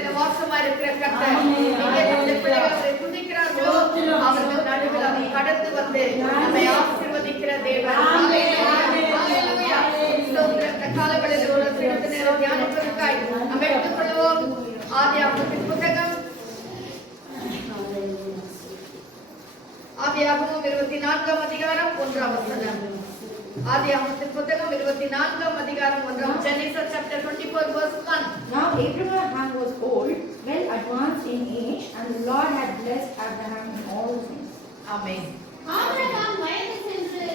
மத்தியில வாசமா இருக்கிற கர்த்தர் எங்கே பிள்ளைகளை துதிக்கிறார்களோ அவர்கள் நடுவில் அவர் கடந்து வந்து நம்மை ஆசீர்வதிக்கிற தேவன். ஹalleluya. இந்த காலவெளியில் ஒரு சிறிது நேரம் தியானிப்பதற்காய் நாம் எடுத்துக்கொள்வோம். ஆதியாகமத்தின் புத்தகம் ஆதியாகமம் 24ஆம் அதிகாரம் 1ஆம் வசனம். ஆதியாகமத்தின் புத்தகம் 24ஆம் அதிகாரம் 1ஆம் Genesis chapter 24 verse 1. Now Abraham was old, well advanced in age, and the Lord had blessed Abraham in all things. Amen. Abraham வயது சென்று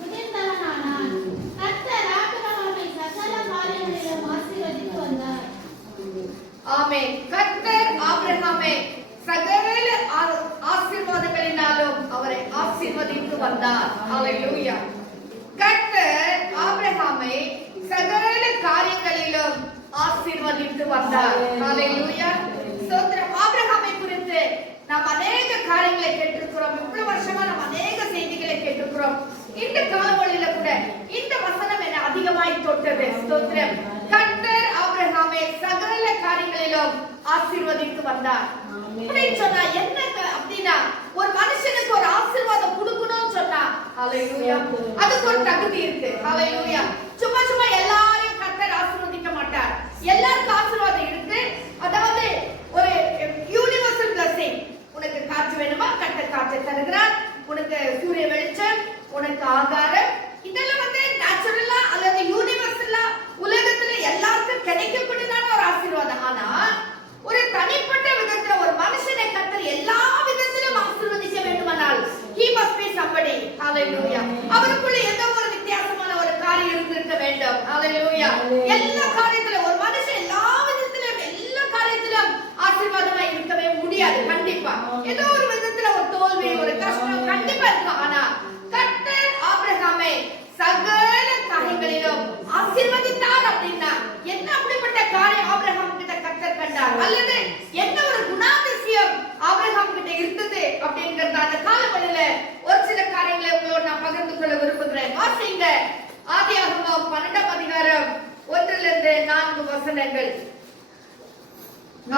முதிர்ந்தவனானான். கர்த்தர் ஆபிரகாமை சகல காரியங்களிலும் ஆசீர்வதித்து வந்தார். ஆமென். கர்த்தர் ஆபிரகாமை சகல ஆசீர்வாதங்களினாலும் அவரை ஆசீர்வதித்து வந்தார். ஹalleluya. கர்த்தர் ஆபிரகாமை சகல காரியங்களிலும் ஆசீர்வதித்து வந்தார். ஹalleluya. ஸ்தோத்திரம். ஆபிரகாமை குறித்து நாம் अनेक காரியங்களை கேட்டிருக்கிறோம். இவ்வளவு வருஷமா நாம் अनेक செய்திகளை கேட்டிருக்கிறோம். இந்த காலவெளியில கூட இந்த வசனம் என்ன அதிகமாய் தொட்டது. ஸ்தோத்திரம். கர்த்தர் ஆபிரகாமை சகல காரியங்களிலும் ஆசீர்வதித்து வந்தார். அப்படின்னு சொன்னா என்ன அப்படின்னா ஒரு மனுஷனுக்கு ஒரு ஆசீர்வாதம் கொடுக்கணும்னு சொன்னா ஹalleluya அதுக்கு ஒரு தகுதி இருக்கு. ஹalleluya. சும்மா சும்மா எல்லாரையும் கர்த்தர் ஆசீர்வதிக்க மாட்டார். எல்லாருக்கும் ஆசீர்வாதம் இருக்கு. அதாவது ஒரு யூனிவர்சல் பிளஸிங். உனக்கு காற்று வேணுமா, கர்த்தர் காற்றை தருகிறார். உனக்கு சூரிய வெளிச்சம், உனக்கு ஆகாரம், இதெல்லாம் வந்து நேச்சுரலா அல்லது யூனிவர்சலா உலகத்துல எல்லாருக்கும் கிடைக்கக்கூடியதான ஒரு ஆசீர்வாதம். ஆனா ஒரு தனிப்பட்ட விதத்துல ஒரு மனுஷனை கர்த்தர் எல்லா விதத்திலும் ஆசீர்வதிக்க வேண்டுமானால் he must be somebody. ஹalleluya. அவருக்குள்ள ஏதோ ஒரு வித்தியாசமான ஒரு காரியம் இருந்திருக்க வேண்டும். ஹalleluya. எல்லா காரியத்திலும் ஒரு மனுஷன் எல்லா விதத்திலும் எல்லா காரியத்திலும் ஆசீர்வாதமா இருக்கவே முடியாது. கண்டிப்பா ஏதோ ஒரு விதத்துல ஒரு தோல்வி, ஒரு கஷ்டம் கண்டிப்பா இருக்கும். ஆனா கர்த்தர் ஆபிரகாமை சகல காரியங்களிலும் ஆசீர்வதித்தார். அப்படின்னா என்ன அப்படிப்பட்ட காரியம் ஆபிரகாம் கிட்ட கர்த்தர் கண்டார், அல்லது என்ன ஒரு குணாதிசயம் ஆபிரகாம் கிட்ட இருந்தது அப்படிங்கறத அந்த காலவெளியில ஒரு சில காரியங்களை உங்களோட நான் பகிர்ந்து கொள்ள விரும்புகிறேன். வாசிங்க ஆதியாகமம் 12ஆம் அதிகாரம் 1 - 4 வசனங்கள்.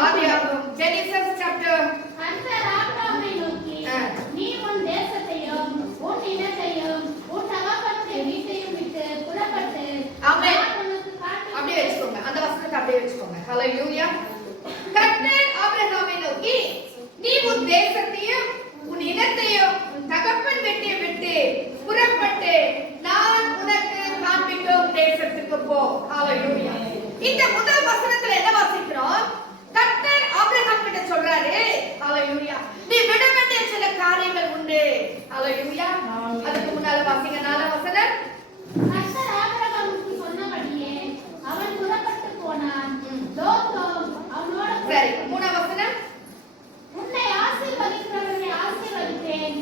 ஆதியாகமம் Genesis chapter. கர்த்தர் ஆபிரகாமை நோக்கி, நீ உன் தேசத்தையும் உன் இனத்தையும் உன் தகப்பனுடைய வீட்டையும் விட்டு புறப்பட்டு ஆமென். நான் உனக்கு காட்டும் அப்படியே வெச்சுக்கோங்க. அந்த வசனத்தை அப்படியே வெச்சுக்கோங்க. ஹalleluya. கர்த்தர் ஆபிரகாமை நோக்கி, நீ உன் தேசத்தையும் உன் இனத்தையும் உன் தகப்பன் வீட்டையும் விட்டு புறப்பட்டு நான் உனக்கு காண்பிக்கும் தேசத்துக்கு போ. ஹalleluya. இந்த முதல் வசனத்துல என்ன வாசிக்கிறோம்? கர்த்தர் ஆபிரகாம் கிட்ட சொல்றாரு, ஹalleluya, நீ விட வேண்டிய சில காரியங்கள் உண்டு. ஹalleluya. அதுக்கு முன்னால வாசிங்க 4ஆம் வசனம். கர்த்தர் ஆபிரகாமுக்கு சொன்னபடியே அவன் புறப்பட்டு போனான். லோத்தும் அவனோடு சரி, 3ஆம் வசனம். உன்னை ஆசீர்வதிக்கிறவனை ஆசீர்வதிப்பேன்,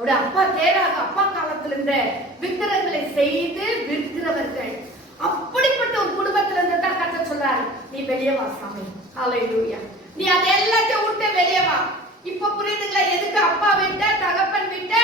அவருடைய அப்பா தேராக அப்பா காலத்துல இருந்த விக்கிரகங்களை செய்து விற்கிறவர்கள். அப்படிப்பட்ட ஒரு குடும்பத்துல இருந்து தான் கர்த்தர் சொல்றாரு, நீ வெளியே வா சாமி. ஹல்லேலூயா. நீ அதை எல்லாத்தையும் விட்டு வெளியே வா. இப்ப புரியுதுங்களா எதுக்கு அப்பா விட்ட தகப்பன் விட்ட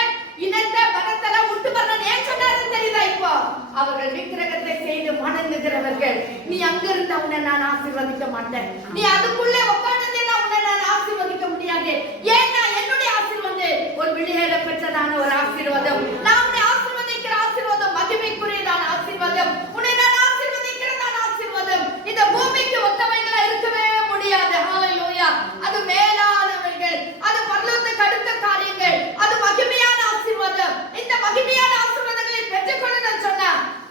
இனத்தை மனத்தெல்லாம் விட்டு வரணும் ஏன் சொன்னாரு தெரியுதா? இப்போ அவர்கள் விக்கிரகத்தை செய்து வணங்குகிறவர்கள். நீ அங்க இருந்த உன்னை நான் ஆசீர்வதிக்க மாட்டேன். நீ அதுக்குள்ளே உட்கார்ந்தேன்னா உன்னை நான் ஆசீர்வதிக்க முடியாது. ஏன்னா என்னுடைய ஆசீர்வாதம் ஒரு விழிகளை பெற்றதான ஒரு ஆசீர்வாதம். நான் உன்னை ஆசீர்வதிக்கிற ஆசீர்வாதம் மகிமைக்குரியதான ஆசீர்வாதம். உன்னை நான் ஆசீர்வதிக்கிறதான ஆசீர்வாதம் இந்த பூமிக்கு ஒத்தவைகளா இருக்கவே முடியாது. ஹல்லேலூயா. அது மேலானவைகள், அது பரலோகத்துக்கு அடுத்த காரியங்கள், அது மகிமையான ஆசீர்வாதம். இந்த மகிமையான ஆசீர்வாதங்களை பெற்றுக்கொள்ளணும்னு சொன்னா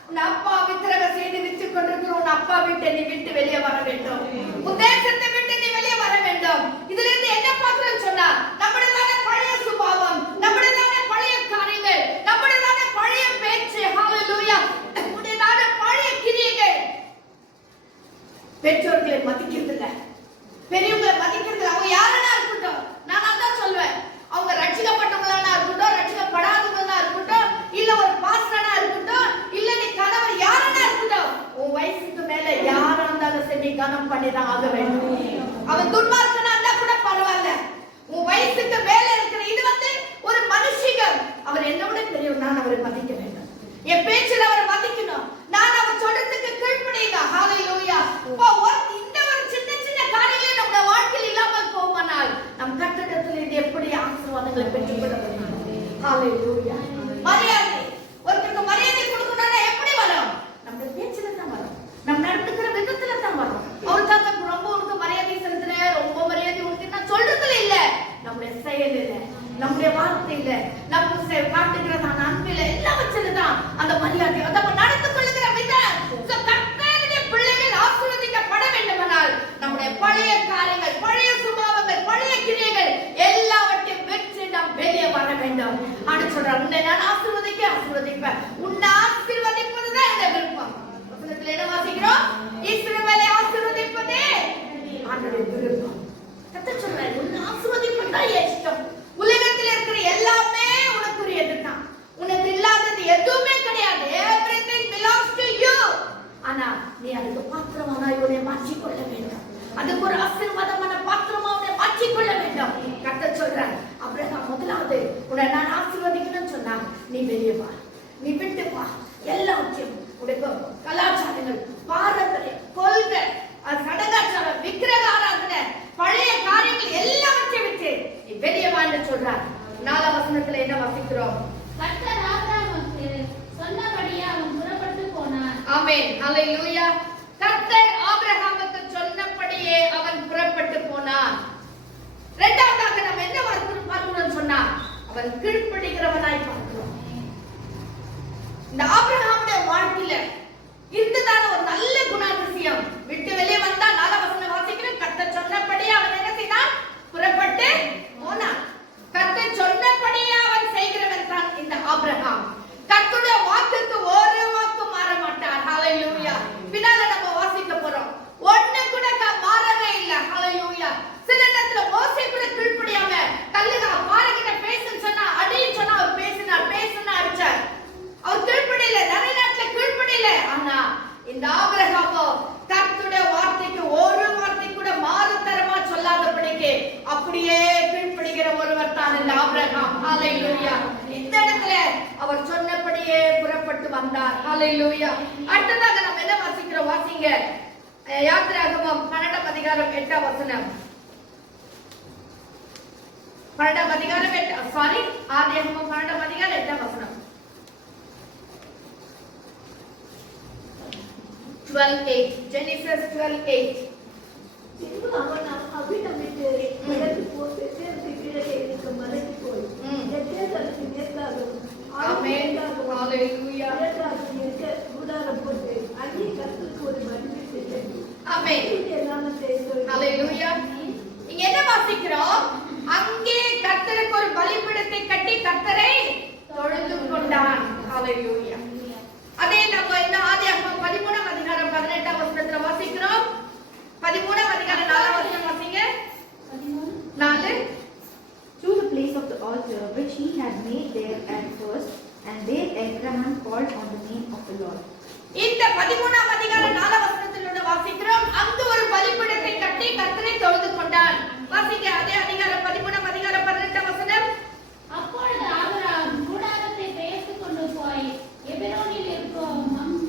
உன் அப்பா விக்கிரக செய்து விற்று கொண்டிருக்கிற உன் அப்பா விட்டு நீ விட்டு வெளியே வர வேண்டும். உன் தேசத்தை விட்டு நீ வெளியே வர வேண்டும். இதுல இருந்து என்ன பார்க்கிறேன்னு சொன்னா நம்முடையதான பழைய சுபாவம், நம்முடையதான பழைய காரியங்கள், நம்முடையதான பழைய பேச்சு. ஹல்லேலூயா. நம்முடையதான பழைய கிரியைகள். பெற்றோர்களை மதிக்கிறது இல்ல, பெரியவங்களை மதிக்கிறது இல்ல. அவங்க யாரா இருக்கட்டும், நான் அதான் சொல்வேன், அவங்க ரட்சிக்கப்பட்டவங்களா இருக்கட்டும், ரட்சிக்கப்படாதவங்களா இருக்கட்டும், இல்ல ஒரு பாஸ்டரா இருக்கட்டும், இல்ல நீ கணவர் யாரா இருக்கட்டும், உன் வயசுக்கு மேல யாரா இருந்தாலும் சரி கனம் பண்ணிதான் ஆக வேண்டும். அவன் துன்மார்க்கனா இருந்தா கூட பரவாயில்ல, உன் வயசுக்கு மேல இருக்கிற இது ஒரு மனுஷிகம். அவர் என்னோட பெரியவர், நான் அவரை மதிக்க வேண்டும். என் பேச்சில் அவரை மதிக்கணும். நான் அவர் சொல்றதுக்கு கீழ்ப்படியணும். ஹல்லேலூயா. இந்த ஒரு சின்ன சின்ன காரியங்கள் நம்ம வாழ்க்கையில் இல்லாமல் போவானால் நம் கட்டடத்தில் இது எப்படி ஆசீர்வாதங்களை பெற்றுக்கொள்ள முடியும்? ஹல்லேலூயா. மரியாதை, ஒருத்தருக்கு மரியாதை கொடுக்கணும்னா எப்படி வரும்? நம்ம பேச்சில தான் வரும், நம்ம நடந்துக்கிற விதத்துல தான் வரும். அவருக்காக ரொம்ப உனக்கு மரியாதை செலுத்துறேன், ரொம்ப மரியாதை உனக்கு நான் சொல்றதுல இல்ல, நம்முடைய செயல் இல்ல, நம்முடைய வார்த்தை இல்ல, நம்ம காட்டுகிறதான அன்பில எல்லாம் வச்சதுதான் அந்த மரியாதை. நம்ம நடந்து கொள்ளுகிற விதம். கர்த்தருடைய பிள்ளைகள் ஆசீர்வதிக்கப்பட வேண்டுமானால் நம்முடைய பழைய காரியங்கள், பழைய சுபாவங்கள், பழைய கிரியைகள் எல்லாவற்றையும் வெற்றி நாம் வெளியே வர வேண்டும். ஆனா சொல்றார், உன்னை நான் ஆசீர்வதிப்பேன். உன்னை ஆசீர்வதிப்பதுதான் என்னுடைய விருப்பம். வசனத்துல என்ன வாசிக்கிறோம்? இஸ்ரவேலை ஆசீர்வதிப்பதே ஆண்டவருடைய விருப்பம். கர்த்தர் சொல்றார், உன்னை ஆசீர்வதிப்பதுதான் என் இஷ்டம். உலகத்தில் இருக்கிற எல்லாமே உனக்குரியதுதான், உனக்கு இல்லாதது எதுவுமே கிடையாது. everything belongs to you. ஆனா நீ அதுக்கு பாத்திரமானாய் உன்னை மாற்றிக்கொள்ள வேண்டும். அதுக்கு ஒரு ஆசீர்வாதமான பாத்திரமா உன்னை மாற்றிக்கொள்ள வேண்டும். கர்த்தர் சொல்றார், ஆபிரகாம் முதலாவது உன்னை நான் ஆசீர்வதிக்கணும்னு சொன்னா நீ வெளியே வா, நீ விட்டு வா. எல்லாவற்றையும் உடைய கலாச்சாரங்கள், பாரம்பரியம், கொள்கை, சடங்காச்சாரம், விக்கிரக ஆராதனை, பழைய காரியங்கள் எல்லாவற்றையும் விட்டு நீ வெளியே வான்னு சொல்றார். 4ஆம் வசனத்துல என்ன வாசிக்கிறோம்? கர்த்தர் ஆபிரகாமுக்கு சொன்னபடியே அவன் புறப்பட்டு போனான். ஆமென். ஹல்லேலூயா. கர்த்தர் ஆபிரகாமுக்கு சொன்னபடியே அவன் புறப்பட்டு போனான். இரண்டாவதாக நம்ம என்ன பார்க்கிறோம் சொன்னா அவன் கீழ்ப்படிகிறவனாய் பார்க்கிறோம். இந்த ஆபிரகாமுடைய வாழ்க்கையில இருந்ததான ஒரு நல்ல குணாதிசயம். விட்டு வெளியே வந்தா 4ஆம் வசனம் வாசிக்கிறோம். கர்த்தர் சொன்னபடியே அவன் என்ன செய்தான்? புறப்பட்டு போனான். கர்த்தர் சொன்னபடியே அவன் செய்கிறவன் தான் இந்த ஆபிரகாம். கர்த்தருடைய வாக்குக்கு ஒரு வாக்கு மாற மாட்டார். ஹல்லேலூயா. பின்னால நம்ம வாசிக்க போறோம். ஒண்ணு கூட மாறவே இல்லை. ஹல்லேலூயா. சில நேரத்துல மோசே கூட கீழ்ப்படியாம கல்லுங்க பாருங்க பேசுன்னு சொன்னா அடின்னு சொன்னா அவர் பேசினா அடிச்சார். அவர் கீழ்ப்படியல, நிறைய நேரத்துல கீழ்ப்படியல. ஆனா இந்த ஆபிரகாமோ கர்த்தருடைய வார்த்தைக்கு ஒரு வார்த்தை கூட மாறுதரமா சொல்லாதபடிக்கு அப்படியே கீழ்ப்படிகிற ஒருவர் தான் இந்த ஆபிரகாம். ஹல்லேலூயா. இந்த இடத்துல அவர் சொன்னபடியே புறப்பட்டு வந்தார். ஹல்லேலூயா. அடுத்ததாக நம்ம என்ன வாசிக்கிறோம்? வாசிங்க. யாத்திராகமம் 12ஆம் அதிகாரம் 8ஆம் வசனம். 12ஆம் அதிகாரம் ஆதியாகமம் 12ஆம் அதிகாரம் 8ஆம் வசனம். 12:8. Genesis 12:8. அவன் அவ்விடம் விட்டு விலகி போட்டு எனக்கு மறைத்து போய் தேசத்துக்கு மேற்காகவும் கூடாரம் போட்டு அங்கே கர்த்தருக்கு ஒரு மதிப்பீட்டு செஞ்சு ஹல்லேலூயா. இங்க என்ன வாசிக்கிறோம்? அங்கே கர்த்தருக்கு ஒரு பலிபீடத்தை கட்டி கர்த்தரை தொழுது கொண்டான். ஹல்லேலூயா. அதே நம்ம இந்த ஆதியாகமம் 13ஆம் அதிகாரம் 18ஆம் வசனத்துல வாசிக்கிறோம். 13ஆம் அதிகாரம் 4ஆம் வசனம் வாசிங்க. 4. To the place of the altar which he had made there Abraham called on the name of the Lord. இந்த 13ஆம் அதிகாரம் 4ஆம் வசனத்திலோட வாசிக்கிறோம். அங்கு ஒரு பலிபீடத்தை கட்டி கர்த்தரை தொழுது கொண்டான். வாசிங்க அதே அதிகாரம் 13ஆம் அதிகாரம் 18ஆம் வசனம். அப்பொழுது ஆபிரகாம் கூடாரத்தை பெயர்த்துக் கொண்டு போய் எபிரோனில் இருக்கும்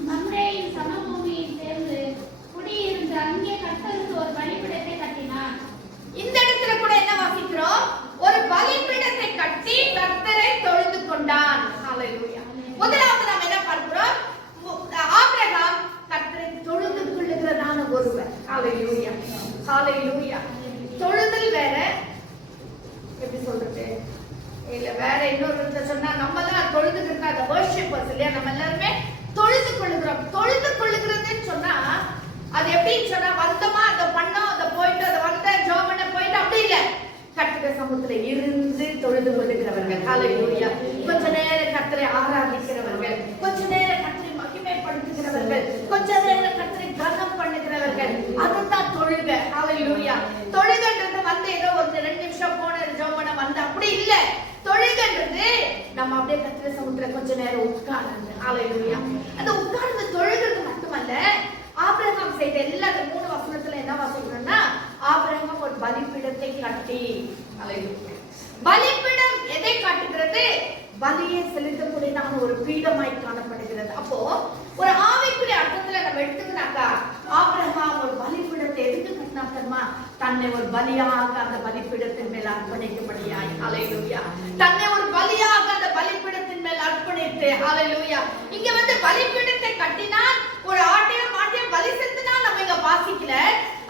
மம்ரேயின் சமபூமியில் சேர்ந்து குடியிருந்து அங்கே கர்த்தருக்கு ஒரு பலிபீடத்தை கட்டினான். இந்த இடத்துல கூட என்ன வாசிக்கிறோம்? ஒரு பலிபீடத்தை கட்டி கர்த்தரை தொழுது கொண்டான். ஹalleluya. முதலாவது நாம் என்ன பார்க்கிறோம்? ஆபிரகாம் கர்த்தரை தொழுது கொள்ளுகிறதான ஒருவர். ஹalleluya. ஹalleluya. தொழுதல் வேற, எப்படி சொல்றது? இல்ல வேற இன்னொரு சொன்னா நம்ம எல்லாம் தொழுதுகிறதா அந்த வர்ஷிப்பர்ஸ் இல்லையா? நம்ம எல்லாருமே தொழுது கொள்ளுகிறோம். தொழுது கொள்ளுகிறதுன்னு சொன்னா அது எப்படி சொன்னா வந்தமா அதை பண்ணோம், அதை போயிட்டு அதை வந்த ஜோமனை போயிட்டு அப்படி இல்ல. கர்த்தருடைய சமூகத்துல இருந்து தொழுது கொள்ளுகிறவர்கள். ஹalleluya. கொஞ்ச நேரம் கர்த்தரை ஆராதிக்கிறவர்கள், கொஞ்ச நேரம் கர்த்தரை மகிமைப்படுத்துகிறவர்கள், கொஞ்ச நேரம் கர்த்தரை கனம் பண்ணுகிறவர்கள். அதுதான் தொழுகை. ஹalleluya. தொழுகைன்றது வந்து ஏதோ ஒரு 2 நிமிஷம் போன ஜோமனை வந்து அப்படி இல்ல. தொழுகைன்றது நம்ம அப்படியே கர்த்தருடைய சமூகத்துல கொஞ்ச நேரம் உட்கார்ந்து ஹalleluya. அந்த உட்கார்ந்து தொழுகிறது மட்டுமல்ல, ஆபிரகாம் செய்த எல்லா 3 வசனத்துல என்ன வாசிக்கிறோம்னா ஆபிரகாம் ஒரு பலிபீடத்தை கட்டி. ஹalleluya. பலிபீடம் எதை காட்டுகிறது? பலியை செலுத்தக்கூடியதான ஒரு பீடமாய் காணப்படுகிறது. அப்போ ஒரு ஆவிக்குரிய அர்த்தத்துல நம்ம எடுத்துக்கினாக்கா ஆபிரகாம் ஒரு பலிபீடத்தை எதுக்கு கட்டினாக்கமா? தன்னை ஒரு பலியாக அந்த பலிபீடத்தின் மேல் அர்ப்பணிக்கும்படியாய். ஹalleluya. தன்னை ஒரு பலியாக அந்த பலிபீடத்தின் மேல் அர்ப்பணித்து. ஹalleluya. இங்க வந்து பலிபீடத்தை கட்டினான், ஒரு ஆட்டையும் மாட்டையும் பலி செலுத்தினான். நம்ம இங்க வாசிக்கல.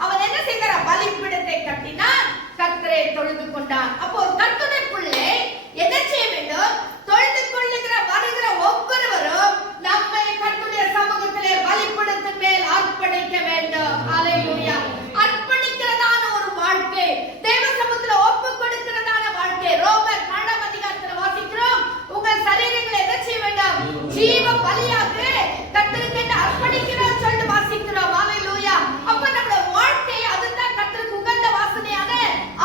அவன் என்ன செய்கிறான்? பலிபீடத்தை கட்டினான், கர்த்தரை தொழுது கொண்டான். அப்போ ஒரு கர்த்தருடைய பிள்ளை என்ன செய்ய வேண்டும்? தொழுது கொள்ளுகிற வருகிற ஒவ்வொருவரும் நம்மை கர்த்தருடைய சமூகத்திலே பலிபீடத்தின் மேல் அர்ப்பணிக்க வேண்டும். ஹalleluya. அர்ப்பணிக்கிறதான ஒரு வாழ்க்கை, தேவ சமூகத்துல ஒப்பு கொடுக்கிறதான வாழ்க்கை. ரோமர் 12ஆம் அதிகாரத்துல வாசிக்கிறோம், உங்கள் சரீரங்களை என்ன செய்ய வேண்டும்? ஜீவ பலியாக கர்த்தருக்கு அர்ப்பணிக்கிறோம் சொல்லிட்டு வாசிக்கிறோம். ஹalleluya. அப்ப நம்முடைய வாழ்க்கை அதுதான் கர்த்தருக்கு உகந்த வாசனையான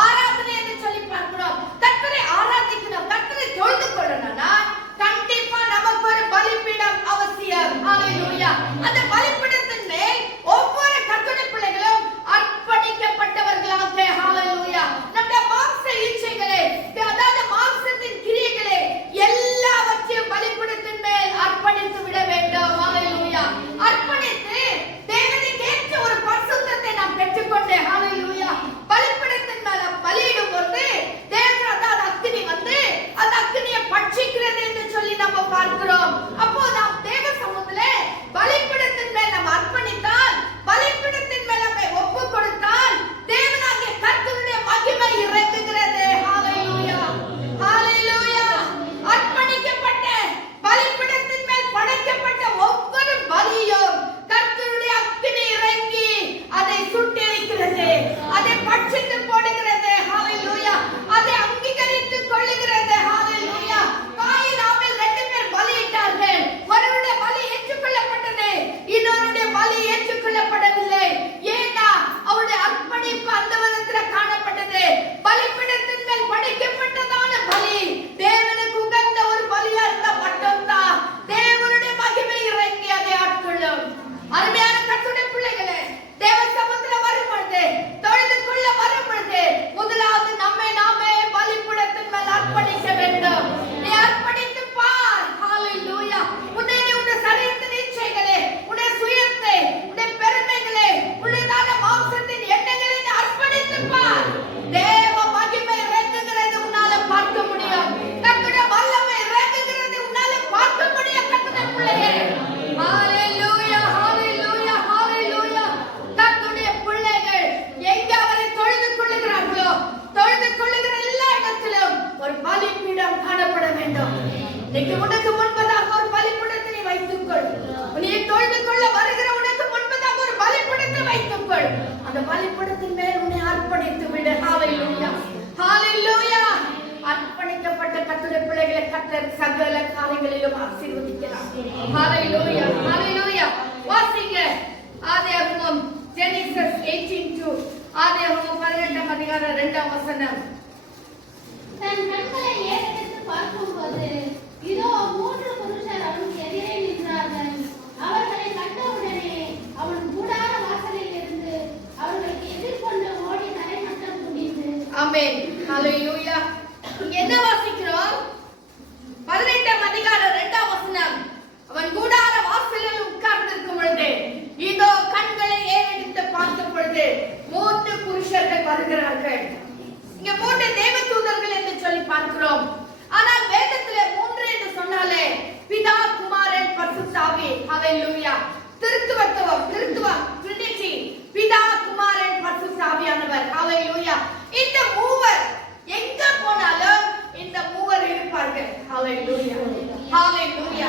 ஆராதனை என்று சொல்லி பார்க்கிறோம். கர்த்தரை ஆராதிக்கணும், கர்த்தரை தொழுது கொள்ளணும்னா கண்டிப்பா நமக்கு ஒரு பலிபீடம் அவசியம். ஹalleluya. அந்த பலிபீடத்தின் மேல் ஒவ்வொரு கர்த்தருடைய பிள்ளைகளும் அர்ப்பணிக்கப்பட்டவர்களாக. ஹalleluya. நம்முடைய மாம்ச இச்சைகளை, அதாவது மாம்சத்தின் கிரியைகளை எல்லாவற்றையும் பலிபீடத்தின் மேல் அர்ப்பணித்து விட வேண்டும். ஹalleluya. அர்ப்பணித்து தேவனுக்கு ஏற்ற ஒரு பரிசுத்தத்தை நாம் பெற்றுக்கொண்டு ஹalleluya பலிபீடத்தின் மேல பலியிடும் போது தேவன் அதாவது அக்கினி வந்து அந்த அக்கினியை பட்சிக்கிறது என்று சொல்லி நம்ம பார்க்கிறோம். அப்போ நாம் தேவ சமூகத்திலே பலிபீடத்தின் மேல் நாம் அர்ப்பணித்தால், பலிபீடத்தின் மேல் நம்மை ஒப்பு கொடுத்தால் தேவனாகிய கர்த்தருடைய மகிமை இறங்குகிறது. ஹalleluya. ஹalleluya. அர்ப்பணிக்கப்பட்ட பலிபீடத்தின் மேல் படைக்கப்பட்ட ஒவ்வொரு பலியும் கர்த்தருடைய அக்கினி இறங்கி அதை சுட்டெரிக்கிறது, அதை பட்சித்து போடுகிறது. ஹalleluya. அதை அங்கீகரித்துக் கொள்ளுகிறது. ஹalleluya. காயின் ஆபேல் 2 பேர் பலியிட்டார்கள். ஒருவருடைய பலி ஏற்றுக்கொள்ளப்பட்டது, இன்னொருடைய பலி ஏற்றுக்கொள்ளப்படவில்லை. ஏன்னா அவருடைய அர்ப்பணிப்பு அந்த விதத்தில் காணப்பட்டது. பலிபீடத்தின் மேல் படைக்கப்பட்டதான பலி தேவனுக்கு உகந்த ஒரு பலியா இருந்த மட்டும்தான் தேவனுடைய மகிமை இறங்கி அதை ஆட்கொள்ளும். அருமையான கர்த்தருடைய பிள்ளைகளே, தேவ சமூகத்துல வரும் பொழுது, தொழுது கொள்ள வரும் பொழுது முதலாவது நம்மை நாமே பலிபீடத்தின் மேல் அர்ப்பணிக்க வேண்டும். நீ அர்ப்பணித்து பார். ஹalleluya. உன்னை உன்னுடைய சரீரத்தின் இச்சைகளே, உன்னுடைய சுயத்தை, உன்னுடைய பெருமைகளே, உன்னுடையதான மாம்சத்தின் எண்ணங்களை நீ அர்ப்பணித்து பார். தேவ மகிமை இறங்குகிறது உன்னால பார்க்க முடியும். கர்த்தருடைய வல்லமை இறங்குகிறது உன்னால பார்க்க முடியும். கர்த்தருடைய பிள்ளையே, ஹalleluya. ஹalleluya. ஹalleluya. கர்த்தருடைய பிள்ளைகள் எங்க அவரை தொழுது கொள்ளுகிறார்களோ, தொழுது கொள்ளுகிற எல்லா இடத்திலும் ஒரு பலிபீடம் காணப்பட வேண்டும். இன்னைக்கு உனக்கு முன்பதாக ஒரு பலிபீடத்தை நீ வைத்துக்கொள். நீ தொழுது கொள்ள வருகிற உனக்கு முன்பதாக ஒரு பலிபீடத்தை வைத்துக்கொள். அந்த பலிபீடத்தின் மேல் உன்னை அர்ப்பணித்து விடு. ஹalleluya. ஹalleluya. அர்ப்பணிக்கப்பட்ட கர்த்தருடைய பிள்ளைகளை கர்த்தர் சகல காரியங்களிலும் ஆசீர்வதிக்கிறார். ஹalleluya. ஹalleluya. வாசிங்க ஆதியாகமம் ஜெனிசிஸ் 18:2. ஆதியாகமம் 18ஆம் அதிகாரம் 2ஆம் வசனம். தன் கண்களை ஏறெடுத்து பார்க்கும்போது இதோ 3 புருஷர் அவனுக்கு ஹalleluya.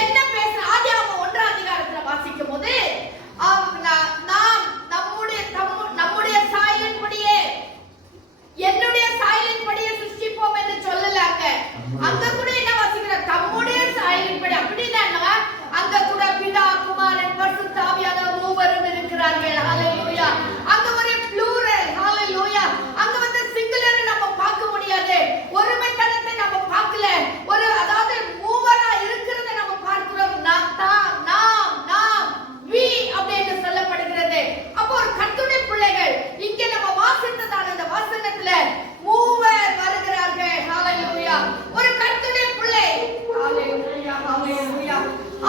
என்ன பேச ஆதியாகமம் 1ஆம் அதிகாரத்துல வாசிக்கும் போது நாம் நம்முடைய சாயலின்படியே என்னுடைய சாயலின்படியே சிருஷ்டிப்போம் என்று சொல்லலாங்க. அங்க கூட என்ன வாசிக்கிற தம்முடைய சாயலின்படி அப்படின்னா என்னவா? அங்க கூட பிதா குமாரன் பரிசுத்த ஆவியானவர் மூவரும் இருக்கிறார்கள். ஹalleluya. அங்க ஒரு ப்ளூரல். ஹalleluya. அங்க வந்து சிங்குலர் நம்ம பார்க்க முடியாது. ஒருமைத்தனத்தை நம்ம பார்க்கல. அதாவது மூவரா இருக்கிறதை நம்ம பார்க்கிறோம். நாம் we அப்படின்னு சொல்லப்படுகிறது. அப்போ ஒரு கர்த்தருடைய பிள்ளைகள் இங்க நம்ம வாசித்ததான இந்த வசனத்துல மூவர் வருகிறார்கள். ஹalleluya. ஒரு கர்த்தருடைய பிள்ளை. ஹalleluya. ஹalleluya.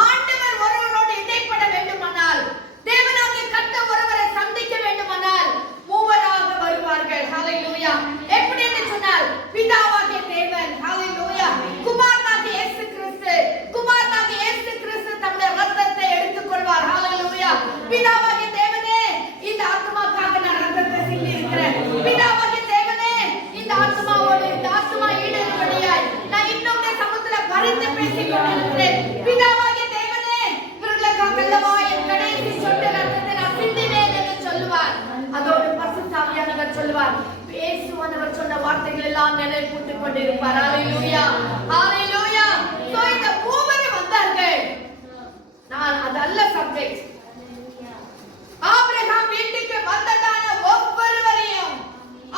ஆண்டவர் ஒருவரோடு இடைப்பட வேண்டுமானால், தேவனாகிய கர்த்தர் ஒருவரை சந்திக்க வேண்டுமானால் மூவராக வருவார்கள். ஹalleluya. எப்படி என்று சொன்னால் பிதாவாகிய தேவன். ஹalleluya. குமாரனாகிய இயேசு கிறிஸ்து. குமாரனாகிய இயேசு கிறிஸ்து தம்முடைய ரத்தத்தை எடுத்துக் கொள்வார். ஹalleluya. பிதாவாகிய தேவனே, இந்த ஆத்மாக்காக நான் ரத்தத்தை சிந்தி இருக்கிறேன். பிதாவாகிய தேவனே, இந்த ஆத்மாவோடு இந்த ஆத்மா ஈடுபடியாய் நான் இன்னும் சமுத்திர பரிந்து பேசிக் கொண்டிருக்கிறேன். பிதாவாகிய தேவனே, இவர்களுக்காக அல்லவா என் கடைசி சொட்டு ரத்தத்தை நான் சிந்தினேன் என்று சொல்லுவார். அதோடு பரிசுத்த ஆவியானவர் சொல்லுவார். இயேசுவானவர் சொன்ன வார்த்தைகள் எல்லாம் நினைப்பூட்டிக் கொண்டிருப்பார். ஹalleluya. ஹalleluya. சோ இந்த மூவரும் வந்தார்கள். நான் அதல்ல சப்ஜெக்ட். ஆபிரகாம் வீட்டுக்கு வந்ததான ஒவ்வொருவரையும்,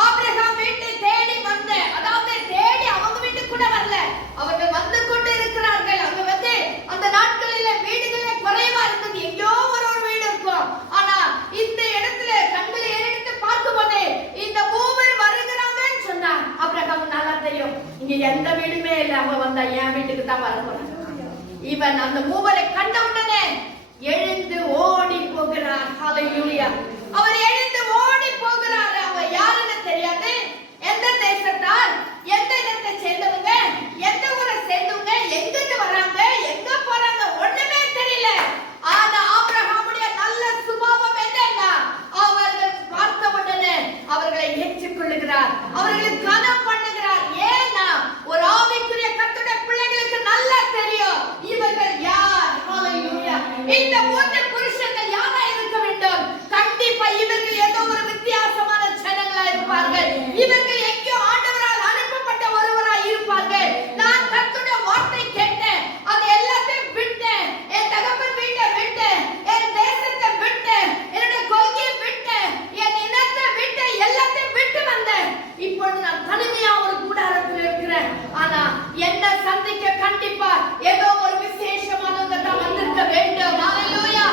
ஆபிரகாம் வீட்டை தேடி வந்த, அதாவது தேடி அவங்க வீட்டுக்கு கூட வரல, அவர்கள் வந்து கொண்டு இருக்கிறார்கள். அங்க வந்து அந்த நாட்களில வீடுகளே குறைவா இருந்தது. எங்கேயோ ஒரு வீடு இருக்கும். ஆனா இந்த இடத்துல கண்களை ஏறெடுத்து பார்க்கும்போது இந்த மூவர் வருகிறாங்கன்னு சொன்னா ஆபிரகாம் நல்லா தெரியும், இங்க எந்த வீடுமே இல்லை. அவங்க வந்தா என் வீட்டுக்கு தான் வர போறாங்க. இவன் அந்த மூவரை கண்ட உடனே எழுந்து ஓடி போகிறார். ஹalleluya. அவர் எழுந்து ஓடி போகிறார். அவர் யாருன்னு தெரியாது. எந்த தேசத்தார், எந்த இடத்தை சேர்ந்தவங்க, எந்த ஊரை சேர்ந்தவங்க, எங்கிட்டு வராங்க, எங்க போறாங்க ஒண்ணுமே தெரியல. ஆனா ஆபிரகாமுடைய நல்ல சுபாவம் என்னன்னா, அவர்கள் பார்த்த உடனே அவர்களை ஏற்றுக்கொள்ளுகிறார், அவர்களை கனம் பண்ணுகிறார். ஏன்னா ஒரு ஆவிக்குரிய கர்த்தருடைய பிள்ளைகளுக்கு நல்லா தெரியும் இவர்கள் யார். ஹalleluya. இந்த மூன்று புருஷர்கள் யாரா இருக்க வேண்டும்? கண்டிப்பா இவர்கள் ஏதோ ஒரு வித்தியாசமான ஜனங்களா இருப்பார்கள். இவர்கள் எங்கேயோ ஆண்டவரால் அனுப்பப்பட்ட ஒருவராய் இருப்பார்கள். நான் கர்த்தருடைய வார்த்தை கேட்டேன், அது எல்லாத்தையும் விட்டேன். என் தகப்பன் வீட்டை விட்டேன், என் தேசத்தை விட்டேன், என்னுடைய கொள்கையை விட்டேன், என் இனத்தை விட்டேன், எல்லாத்தையும் விட்டு வந்தேன். இப்பொழுது நான் தனிமையா ஒரு கூடாரத்தில் இருக்கிறேன். ஆனா என்ன சந்திக்க கண்டிப்பா ஏதோ ஒரு விசேஷமானவங்க தான் வந்திருக்க வேண்டும். ஹalleluya.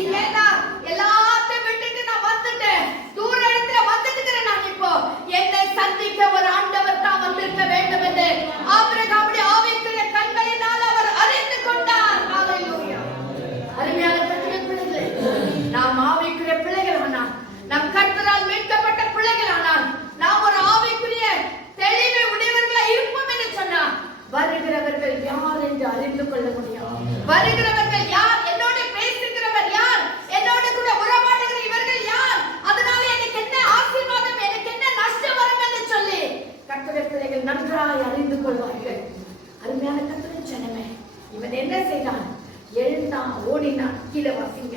இங்க நான் எல்லாத்தையும் விட்டுட்டு நான் வந்துட்டேன். தூர இடத்துல வந்துட்டுக்கிறேன். நான் இப்போ என்னை சந்திக்க ஒரு ஆண்டவர் தான் வந்திருக்க வேண்டும் என்று ஆபிரகாமுடைய ஆவிக்குரிய கண்களினால் அவர் அறிந்து கொண்டார். ஹalleluya. அருமையான கர்த்தருடைய பிள்ளைகளே, நாம் ஆவிக்குரிய பிள்ளைகள் ஆனால், நம் கர்த்தரால் மீட்கப்பட்ட பிள்ளைகள் ஆனால், நாம் ஒரு ஆவிக்குரிய தெளிவை உடையவர்களாய் இருப்போம் என்று சொன்னார், வருகிறவர்கள் யார் என்று அறிந்து கொள்ள முடியும். வருகிறவர்கள் யார், என்னோட பேசுகிறவர் யார், என்னோட கூட உறவாடுகிற இவர்கள் யார், அதனால எனக்கு என்ன ஆசீர்வாதம், எனக்கு என்ன நஷ்டம் வரும் என்று சொல்லி கர்த்தருடைய பிள்ளைகள் நன்றாய் அறிந்து கொள்வார்கள். அருமையான கர்த்தருடைய ஜனமே, இவன் என்ன செய்தான்? எழுந்தான், ஓடினான். கீழே வாசிங்க.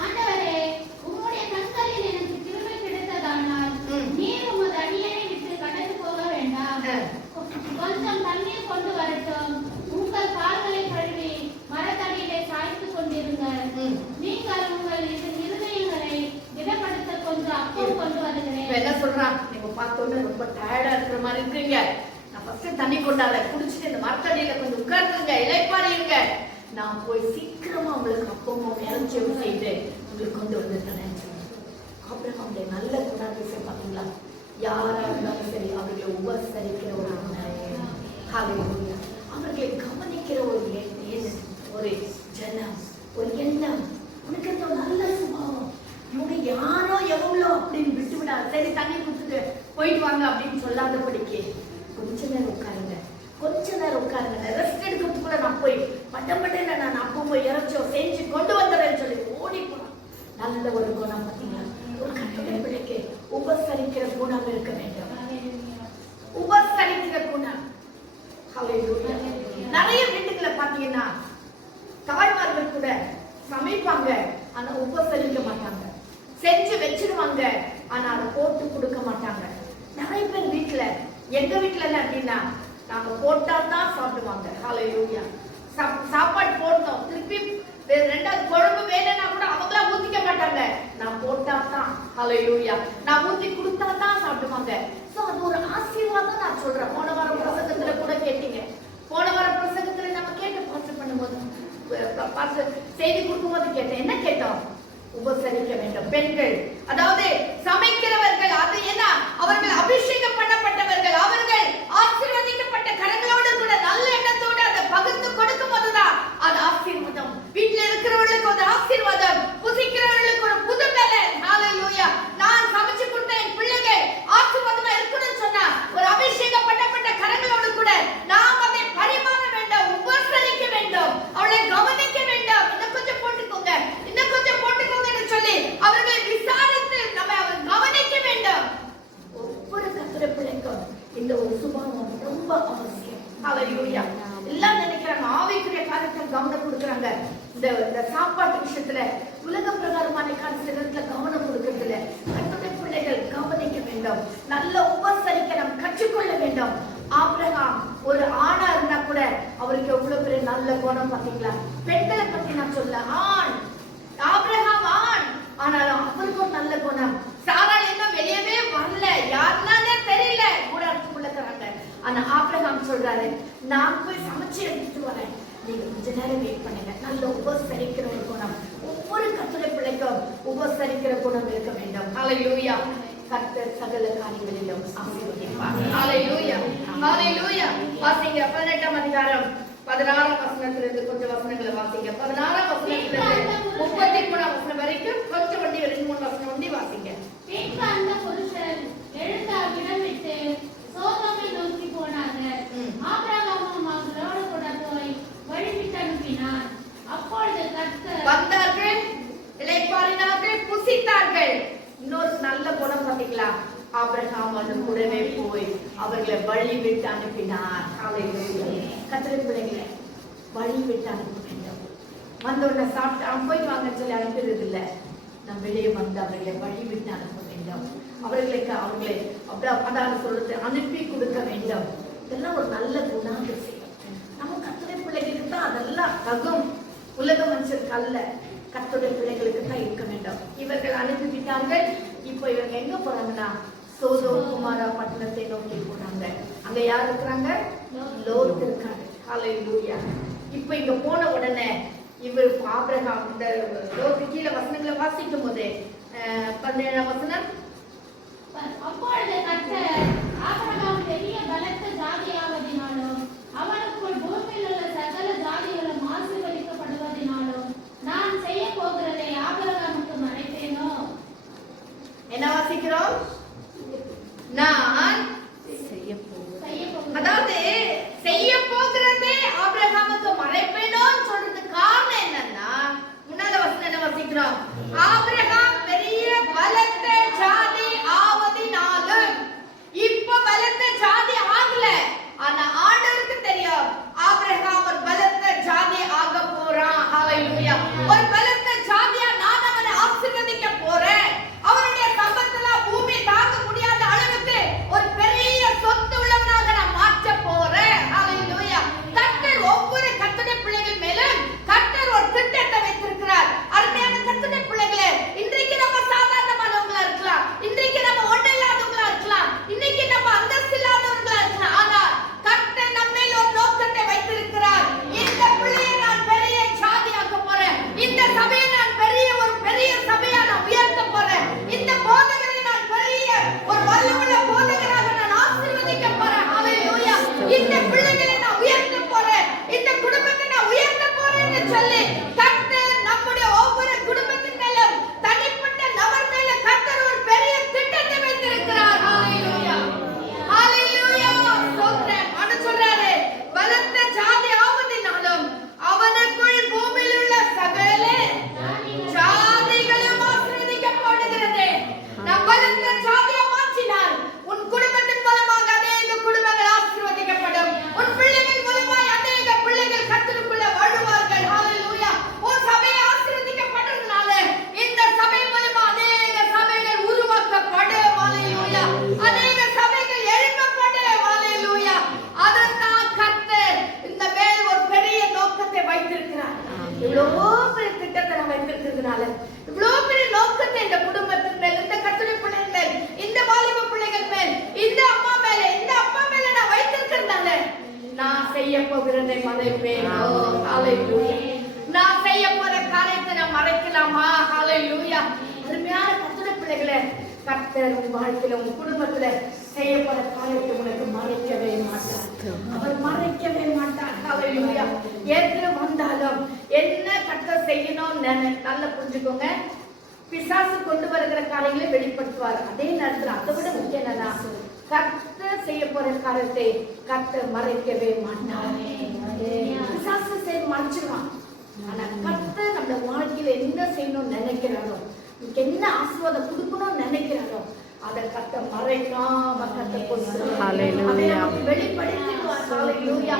ஆண்டவரே, உம்முடைய கண்களில் எனக்கு கிருபை கிடைத்ததானால் நீர் உமது அடியேனை விட்டு கடந்து போக வேண்டாம். கொஞ்சம் தண்ணீர் கொண்டு வரட்டும். உங்கள் கால்களை கழுவி மரத்தடியிலே சாய்த்து கொண்டிருங்கள். நீங்கள் உங்கள் இருதயங்களை திடப்படுத்த கொஞ்சம் அப்பம் கொண்டு வருகிறேன். என்ன சொல்றான்? நீங்க பார்த்தோன்னே ரொம்ப டயர்டா இருக்கிற மாதிரி இருக்கீங்க. நான் ஃபர்ஸ்ட் தண்ணி கொண்டாட குடிச்சிட்டு இந்த மரத்தடியில கொஞ்சம் உட்கார்ந்துங்க, இளைப்பாறியுங்க. நான் போய் சீக்கிரமா உங்களுக்கு அப்பமும் இறைச்சியும் செய்து உங்களுக்கு கொண்டு வந்து தரேன். ஆபிரகாமுடைய நல்ல குணாதிசயம் பார்த்தீங்களா? யாரா இருந்தாலும் சரி அவர்களை உபசரிக்கிற ஒரு ஹalleluya. அவர்களை கவனிக்கிற ஒரு ஜனம், ஒரு எண்ணம். உனக்கு இந்த நல்ல சுபாவம். இவங்க யாரோ எவ்வளோ அப்படின்னு விட்டு விடா, சரி தண்ணி குடிச்சிட்டு போயிட்டு வாங்க அப்படின்னு சொல்லாதபடிக்கு கொஞ்ச நேரம் உட்காருங்க, கொஞ்ச நேரம் உட்காருங்க. ரெஸ்ட் எடுக்கிறது கூட நான் போய் பட்டப்பட்டேன், நான் அப்போ போய் இறைச்சோ செஞ்சு கொண்டு வந்துடுறேன்னு சொல்லி ஓடி போனான். நல்ல ஒரு குணம் பார்த்தீங்களா? ஒரு கட்டளை பிள்ளைக்கு உபசரிக்கிற குணம் இருக்க வேண்டும். உபசரிக்கிற குணம். ஹalleluya. நிறைய வீட்டுகளை பாத்தீங்கன்னா தாய்மார்கள் கூட சமைப்பாங்க, ஆனா உபசரிக்க மாட்டாங்க. செஞ்சு வச்சிருவாங்க, ஆனா அதை போட்டு கொடுக்க மாட்டாங்க. நிறைய பேர் வீட்டுல, எங்க வீட்டுல என்ன அப்படின்னா, நாங்க போட்டாதான் சாப்பிடுவாங்க. ஹalleluya. சாப்பாடு போடணும், திருப்பி ரெண்டாவது குழம்பு வேணும்னா கூட அவங்களா ஊத்திக்க மாட்டாங்க. நான் போட்டாதான், ஹalleluya, நான் ஊத்தி கொடுத்தாதான் சாப்பிடுவாங்க. சோ அது ஒரு ஆசீர்வாதம் நான் சொல்றேன். போன வாரம் பிரசங்கத்துல கூட கேட்டீங்க. போன வாரம் பிரசங்கத்துல நம்ம கேட்டு பாஸ்டர் பண்ணும்போது, பாஸ்டர் செய்தி கொடுக்கும்போது கேட்டேன். என்ன கேட்டோம்? உபசரிக்க வேண்டும். பெண்கள், அதாவது சமைக்கிறவர்கள், அது என்ன, அவர்கள் அபிஷேகம் பண்ணப்பட்டவர்கள், அவர்கள் ஆசீர்வதிக்கப்பட்ட கரங்களோடு கூட நல்ல எண்ணத்தோடு அதை பகிர்ந்து கொடுக்கும் போதுதான் அது ஆசீர்வாதம். வீட்டுல இருக்கிறவர்களுக்கு ஒரு ஆசீர்வாதம், புசிக்கிறவர்களுக்கு ஒரு புது பலன். ஹalleluya. நான் சமைச்சு கொடுத்த என் பிள்ளைகள் ஆசீர்வாதமா இருக்கணும்னு சொன்னா, ஒரு அபிஷேகம் பண்ணப்பட்ட கரங்களோடு கூட நாம் அதை பரிமாற வேண்டும், உபசரிக்க வேண்டும், அவளை கவனிக்க வேண்டும். இன்னும் கொஞ்சம் போட்டுக்கோங்க, இன்னும் கொஞ்சம் போட்டுக்கோங்க என்று சொல்லி அவர்களை விசாரித்து நம்ம கவனிக்க வேண்டும். ஒவ்வொரு கர்த்தருடைய பிள்ளைக்கும் இந்த ஒரு சுபாவம் ரொம்ப அவசியம். ஹalleluya. எல்லாம் நினைக்கிறாங்க ஆவிக்குரிய காரியத்தில் கவனம் கொடுக்கறாங்க, இந்த சாப்பாட்டு விஷயத்துல உலக பிரகாரமான காரியத்துல கவனம் கொடுக்கறதுல கர்த்தருடைய பிள்ளைகள் கவனிக்க வேண்டும். நல்ல உபசரிக்க நாம் கற்றுக்கொள்ள வேண்டும். ஆபிரகாம் ஒரு ஆணா இருந்தா கூட அவருக்கு எவ்வளவு பெரிய நல்ல குணம் பாத்தீங்களா? பெண்களை பத்தி நான் சொல்ல, ஆண் ஆபிரகாம் ஆண், ஆனாலும் அவருக்கு ஒரு நல்ல குணம். சாராள் இன்னும் வெளியவே வரல, யாருன்னாலே தெரியல, கூடாரத்துக்குள்ள இருக்கிறாங்க. ஆனா ஆபிரகாம் சொல்றாரு, நான் போய் சமைச்சு எடுத்துட்டு வரேன், நீங்க கொஞ்ச நேரம் வெயிட் பண்ணுங்க. நல்ல உபசரிக்கிற ஒரு குணம் ஒவ்வொரு கர்த்தருடைய பிள்ளைக்கும் உபசரிக்கிற குணம் இருக்க வேண்டும். ஹalleluya. கர்த்தர் சகல காரியங்களிலும் ஆசீர்வதிப்பார். ஹalleluya. ஹalleluya. வாசிங்க 18ஆம் அதிகாரம் 16ஆம் வசனத்திலிருந்து கொஞ்சம் வசனங்களை வாசிங்க. 16ஆம் வசனத்திலிருந்து 33ஆம் வசனம் வரைக்கும் கொஞ்சம் வண்டி 2-3 வசனம் வண்டி வாசிங்க. பின்பு அந்த புருஷர் எழுந்து அவ்விடம் விட்டு சோதோமை நோக்கி போனார்கள். ஆபிரகாமும் அவர்களோடு கூட போய் வழிவிட்டு அனுப்பினார். அப்பொழுது கர்த்தர் வந்தார்கள், இளைப்பாறினார்கள், புசித்தார்கள். இன்னொரு நல்ல குணம் பாத்தீங்களா? ஆபிரகாம் வந்து கூடவே போய் அவர்களை வழி விட்டு அனுப்பினார். கர்த்தருடைய பிள்ளைகளை வழி விட்டு அனுப்ப வேண்டும். வந்தவுடனே சாப்பிட்டு அவங்க போய் வாங்கன்னு சொல்லி அனுப்புறது இல்லை. நம் வெளியே வந்து அவர்களை வழி விட்டு அனுப்ப வேண்டும். அவர்களை அதாவது சொல்றது அனுப்பி கொடுக்க வேண்டும். இதெல்லாம் ஒரு நல்ல குணாதிசயம். நம்ம கர்த்தருடைய பிள்ளைகளுக்கு தான் அதெல்லாம் தகும். உலக மனுஷருக்கு அல்ல, கர்த்தருடைய பிள்ளைகளுக்கு தான் இருக்க வேண்டும். இவர்கள் அனுப்பிவிட்டார்கள். இப்போ இவங்க எங்க போறாங்கன்னா சோதோம் குமாரா பட்டணத்தை நோக்கி போறாங்க. அங்க யார் இருக்கிறாங்க? லோத் இருக்காங்க. ஹalleluya. இப்போ இங்க போன உடனே இவர் ஆபிரகாம் இந்த லோத்து கீழே வசனங்களை வாசிக்கும் போதே 17ஆம் வசனம், அப்பொழுது கர்த்தர் ஆபிரகாம் பெரிய பலத்த ஜாதியாவதினாலும் அவனுக்குள் பூமியில் உள்ள சகல ஜாதிகளும் ஆசீர்வதிக்கப்படுவதினாலும் நான் செய்ய போகிறதை ஆபிரகாமுக்கு மறைப்பேனோ? என்ன வாசிக்கிறோம்? நான் அதாவது செய்ய போகிறதே ஆபிரகாமுக்கு மறைப்பேனோன்னு சொல்றதுக்கு காரணம் என்னன்னா, முன்னால வசனம் என்ன வாசிக்கிறோம்? ஆபிரகாம் பெரிய பலத்த ஜாதி ஆவதினாலும். இப்ப பலத்த ஜாதி ஆகல, ஆனா ஆண்டவருக்கு தெரியும் ஆபிரகாம் ஒரு பலத்த ஜாதி ஆக போறான். ஹalleluya. ஒரு பலத்த ஜாதியா நான் அவனை ஆசீர்வதிக்க போறேன். அவருடைய சம்பத்துல பூமி தாங்க முடியாத அளவுக்கு ஒரு பெரிய சொத்து உள்ளவனாக நான் மாற்ற போறேன். ஹalleluya. கர்த்தர் ஒவ்வொரு கர்த்தருடைய பிள்ளைகள் மேலும் கர்த்தர் ஒரு திட்டத்தை வைத்திருக்கிறார். அருமையான கர்த்தருடைய பிள்ளைகளே, இருக்கிறதுனால இவ்வளவு பெரிய நோக்கத்தை இந்த குடும்பத்தின் மேல், இந்த கர்த்தருடைய பிள்ளைகள் மேல், இந்த வாலிப பிள்ளைகள் மேல், இந்த அம்மா மேல, இந்த அப்பா மேல நான் வைத்திருக்கிறதுனால நான் செய்ய போகிறதை மறைப்பேன். ஹalleluya. நான் செய்ய போற காரியத்தை நான் மறைக்கலாமா? ஹalleluya. அருமையான கர்த்தருடைய பிள்ளைகளே, கர்த்தர் உன் வாழ்க்கையில, உன் குடும்பத்துல செய்ய போற காரியத்தை உனக்கு மறைக்கவே மாட்டார். அவர் மறைக்கவே மாட்டார். ஹalleluya. ஏற்கனவே வந்தாலும் என்ன கர்த்தர் செய்யணும் நல்லா புரிஞ்சுக்கோங்க. பிசாசு கொண்டு வருகிற காரியங்களை வெளிப்படுத்துவார். அதே நேரத்தில் அதை விட முக்கியம் என்னன்னா, கர்த்தர் செய்ய போற காரியத்தை கர்த்தர் மறைக்கவே மாட்டார். பிசாசு செய்து மறைச்சிருவான். ஆனா கர்த்தர் நம்ம வாழ்க்கையில என்ன செய்யணும்னு நினைக்கிறாரோ, என்ன ஆசீர்வாதம் கொடுக்கணும்னு நினைக்கிறாரோ அதை கர்த்தர் மறைக்காம கர்த்தர் கொடுக்கிறார். அதை நமக்கு வெளிப்படுத்துவார். ஹalleluya.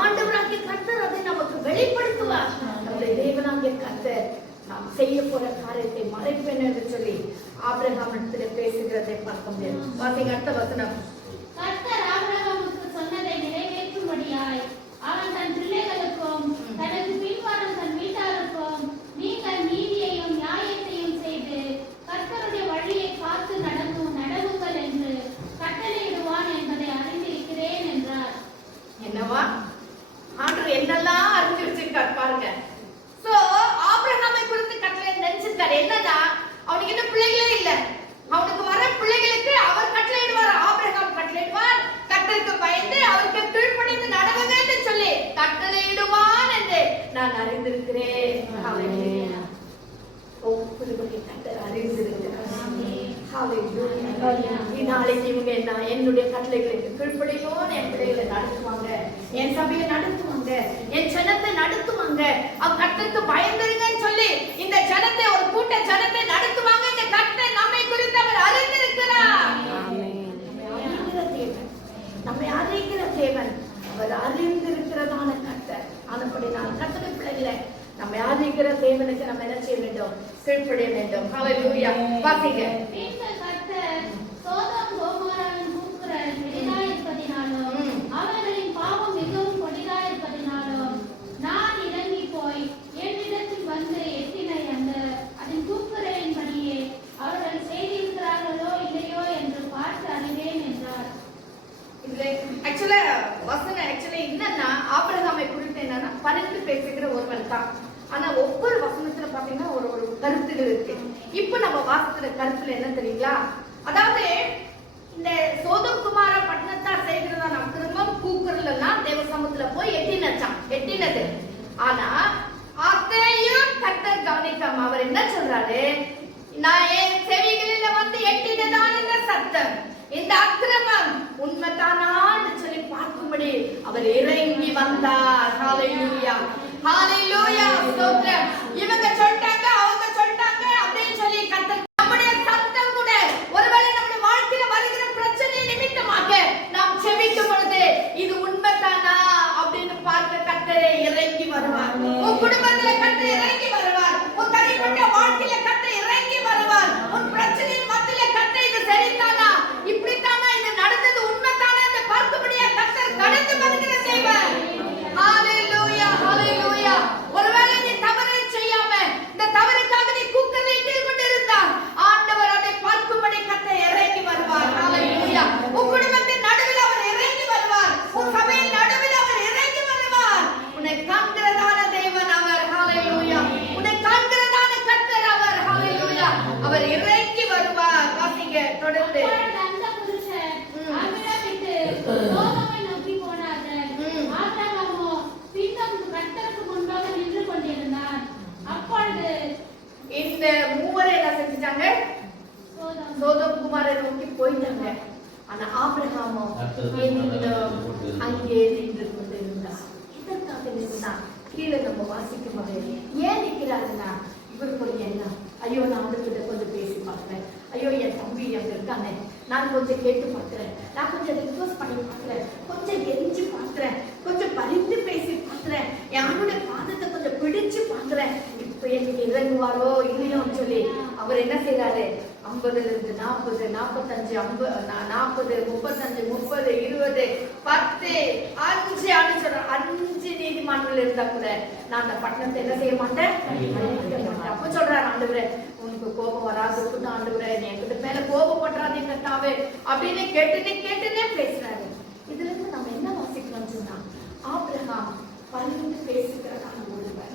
ஆண்டவராகிய கர்த்தர் அதை நமக்கு வெளிப்படுத்துவார். நம்முடைய தேவனாகிய கர்த்தர் நாம் செய்ய போற காரியத்தை மறைப்பேன் என்று சொல்லி ஆபிரகாமிடத்தில் பேசுகிறதை பார்க்க முடியும். வாசிங்க அடுத்த வசனம். கர்த்தர் ஆபிரகாமுக்கு சொன்னதை நிறைவேற்றும்படியாய் அவன் தன் பிள்ளைகளுக்கும் தனக்கு பின்வரும் தன் வீட்டாருக்கும் நீங்கள் நீதியையும் நியாயத்தையும் செய்து கர்த்தருடைய வழியை காத்து நடவுங்கள் என்று கட்டளையிடுவான் என்பதை அறிந்திருக்கிறேன் என்றார். என்னவா ஆண்டவர் என்னெல்லாம் அறிஞ்சு வச்சிருக்கார் பாருங்க. சோ ஆபிரகாமை குறித்து கட்டளை நினைச்சிருக்காரு. என்னன்னா, அவனுக்கு இன்னும் பிள்ளைகளே இல்ல. அவனுக்கு வர பிள்ளைகளுக்கு அவர் கட்டளையிடுவார். ஆபிரகாம் கட்டளையிடுவார். கர்த்தருக்கு பயந்து அவருக்கு கீழ்ப்படிந்து நடவுங்க என்று சொல்லி கட்டளையிடுவான் என்று நான் அறிந்திருக்கிறேன். ஹalleluya. ஒவ்வொருவரை கர்த்தர் அறிந்திருக்கிறார். ஹalleluya. நாளைக்கு இவங்க என்னுடைய கட்டளைகளுக்கு கீழ்ப்படியோன்னு என் பிள்ளைகளை நடத்துவாங்க, என் சபையை நடத்துவாங்க, என் ஜனத்தை நடத்துவாங்க, அவங்க கர்த்தருக்கு பயந்துருங்கன்னு சொல்லி இந்த ஜனத்தை, ஒரு கூட்ட ஜனத்தை நடத்துவாங்க. இந்த கர்த்தர் நம்மை குறித்து அவர் அறிந்திருக்கிறார். நம்மை அறிகிற தேவன், அவர் அறிந்திருக்கிறதான கர்த்தர். ஆனபடினால் கர்த்தருடைய பிள்ளைகளை நம்மை அறிகிற தேவனுக்கு நம்ம என்ன செய்ய வேண்டும்? கீழ்ப்படிய வேண்டும். ஹalleluya. வாசிங்க. கர்த்தர் சோதோம் கோமோராவின் கூக்குரல் பெரிதாயிருப்பதினாலும் அவர்களின் பாவம் மிகவும் கொடிதாயிருப்பதினாலும் நான் இறங்கி போய் என்னிடத்தில் வந்து எட்டின அதன் கூக்குரலின்படியே அவர்கள் செய்திருக்கிறார்களோ இல்லையோ என்று பார்த்து அறிவேன் என்றார். இதுல ஆக்சுவலா வசனம் என்னன்னா, ஆபிரகாமை குறித்து என்னன்னா பரிந்து பேசுகிற ஒருவன் தான். ஆனா ஒவ்வொரு வசனத்துல பாத்தீங்கன்னா ஒரு ஒரு கருத்துகள் இருக்கு. இப்ப நம்ம வாசிக்கிற கருத்துல என்ன தெரியுங்களா? அதாவது இந்த சோதோம் குமார பட்டணத்தார் செய்கிறதான அக்கிரமம் கூக்குரல் எல்லாம் தேவ சமூகத்துல போய் எட்டினது. ஆனா அதையும் கர்த்தர் கவனிக்காம அவர் என்ன சொல்றாரு? நான் என் செவிகளில வந்து எட்டினதான இந்த சத்தம், இந்த அக்கிரமம் உண்மைதானான்னு சொல்லி பார்க்கும்படி அவர் இறங்கி வந்தார். ஹalleluya. ஹalleluya. ஸ்தோத்திரம். இவங்க சொல்லிட்டாங்க, அவங்க சொல்லிட்டாங்க அப்படின்னு சொல்லி கர்த்தர் நம்முடைய சத்தம் கூட ஒருவேளை நம்முடைய வாழ்க்கையில வருகிற பிரச்சனை நிமித்தமாக நாம் செபிக்கும் பொழுது இது உண்மைதானா அப்படின்னு பார்க்க கர்த்தர் இறங்கி வருவார். உன் குடும்பத்துல கர்த்தர் இறங்கி வருவார். உன் தனிப்பட்ட வாழ்க்கையில கர்த்தர் இறங்கி வருவார். உன் பிரச்சனையின் மத்தியில கர்த்தர் இது சரிதானா, இப்படித்தானா, இது நடந்தது உண்மைதானா என்று பார்க்கும்படியா கர்த்தர் கடந்து வருகிற தேவன். ஹalleluya. ஹalleluya. ஒருவேளை நீ தவறை செய்யாம இந்த தவறுக்காக நீ கூக்குரலிட்டு கொண்டிருந்தால் ஆண்டவர் அதை பார்க்கும்படி கர்த்தர் இறங்கி வருவார். ஹalleluya. உன் குடும்பத்தின் நடுவில் அவர் இறங்கி வருவார். உன் சபையின் நடுவில் அவர் இறங்கி வருவார். உன்னை காண்கிறதான தேவன் அவர். ஹalleluya. உன்னை காண்கிறதான கர்த்தர் அவர். ஹalleluya. அவர் இறங்கி வருவார். வாசிங்க தொடர்ந்து. அந்த புருஷன் அவ்விடம் விட்டு சோதோமை நோக்கி போனார்கள். ஆபிரகாமோ பின்னும் கர்த்தருக்கு முன்பாக நின்று கொண்டிருந்தான். அப்பொழுது இந்த மூவரை என்ன செஞ்சிட்டாங்க? சோதோம் குமாரை நோக்கி போயிட்டாங்க. ஆனா ஆபிரகாமோ இன்னும் அங்கே நின்று கொண்டிருந்தார். இதற்காக நின்றா கீழே நம்ம வாசிக்கும் போது ஏன் நிற்கிறாருன்னா, இவருக்கு ஒரு எண்ணம், ஐயோ நான் அவர்கிட்ட கொஞ்சம் பேசி பார்க்கிறேன், ஐயோ என் தம்பி அங்க இருக்கானே, நான் கொஞ்சம் கேட்டு பார்க்கிறேன், நான் கொஞ்சம் ரிக்வஸ்ட் பண்ணி பார்க்கிறேன், கொஞ்சம் எரிஞ்சு பார்க்கிறேன், கொஞ்சம் பரிந்து பேசி பார்க்கிறேன், என்னுடைய பாதத்தை கொஞ்சம் பிடிச்சு பார்க்கிறேன், இப்ப எனக்கு இறங்குவாரோ இல்லையோன்னு சொல்லி அவர் என்ன செய்யறாரு? 50 40 45 50 40 35 30 20 10 5 அப்படின்னு சொல்ற 5 நீதிமன்றம் நீதிமான்கள் இருந்தா கூட நான் அந்த பட்டணத்தை என்ன செய்ய மாட்டேன், அழிக்க மாட்டேன். அப்ப சொல்றாரு ஆண்டவரே, உனக்கு கோபம் வராது இருக்கட்டும் ஆண்டவரே, நீ என்கிட்ட மேல கோபப்படுறாதே கர்த்தாவே அப்படின்னு கேட்டுனே பேசுறாரு. இதுல இருந்து நம்ம என்ன வாசிக்கணும்னு சொன்னா, ஆபிரகாம் பரிந்து பேசுகிறதான ஒருவர்,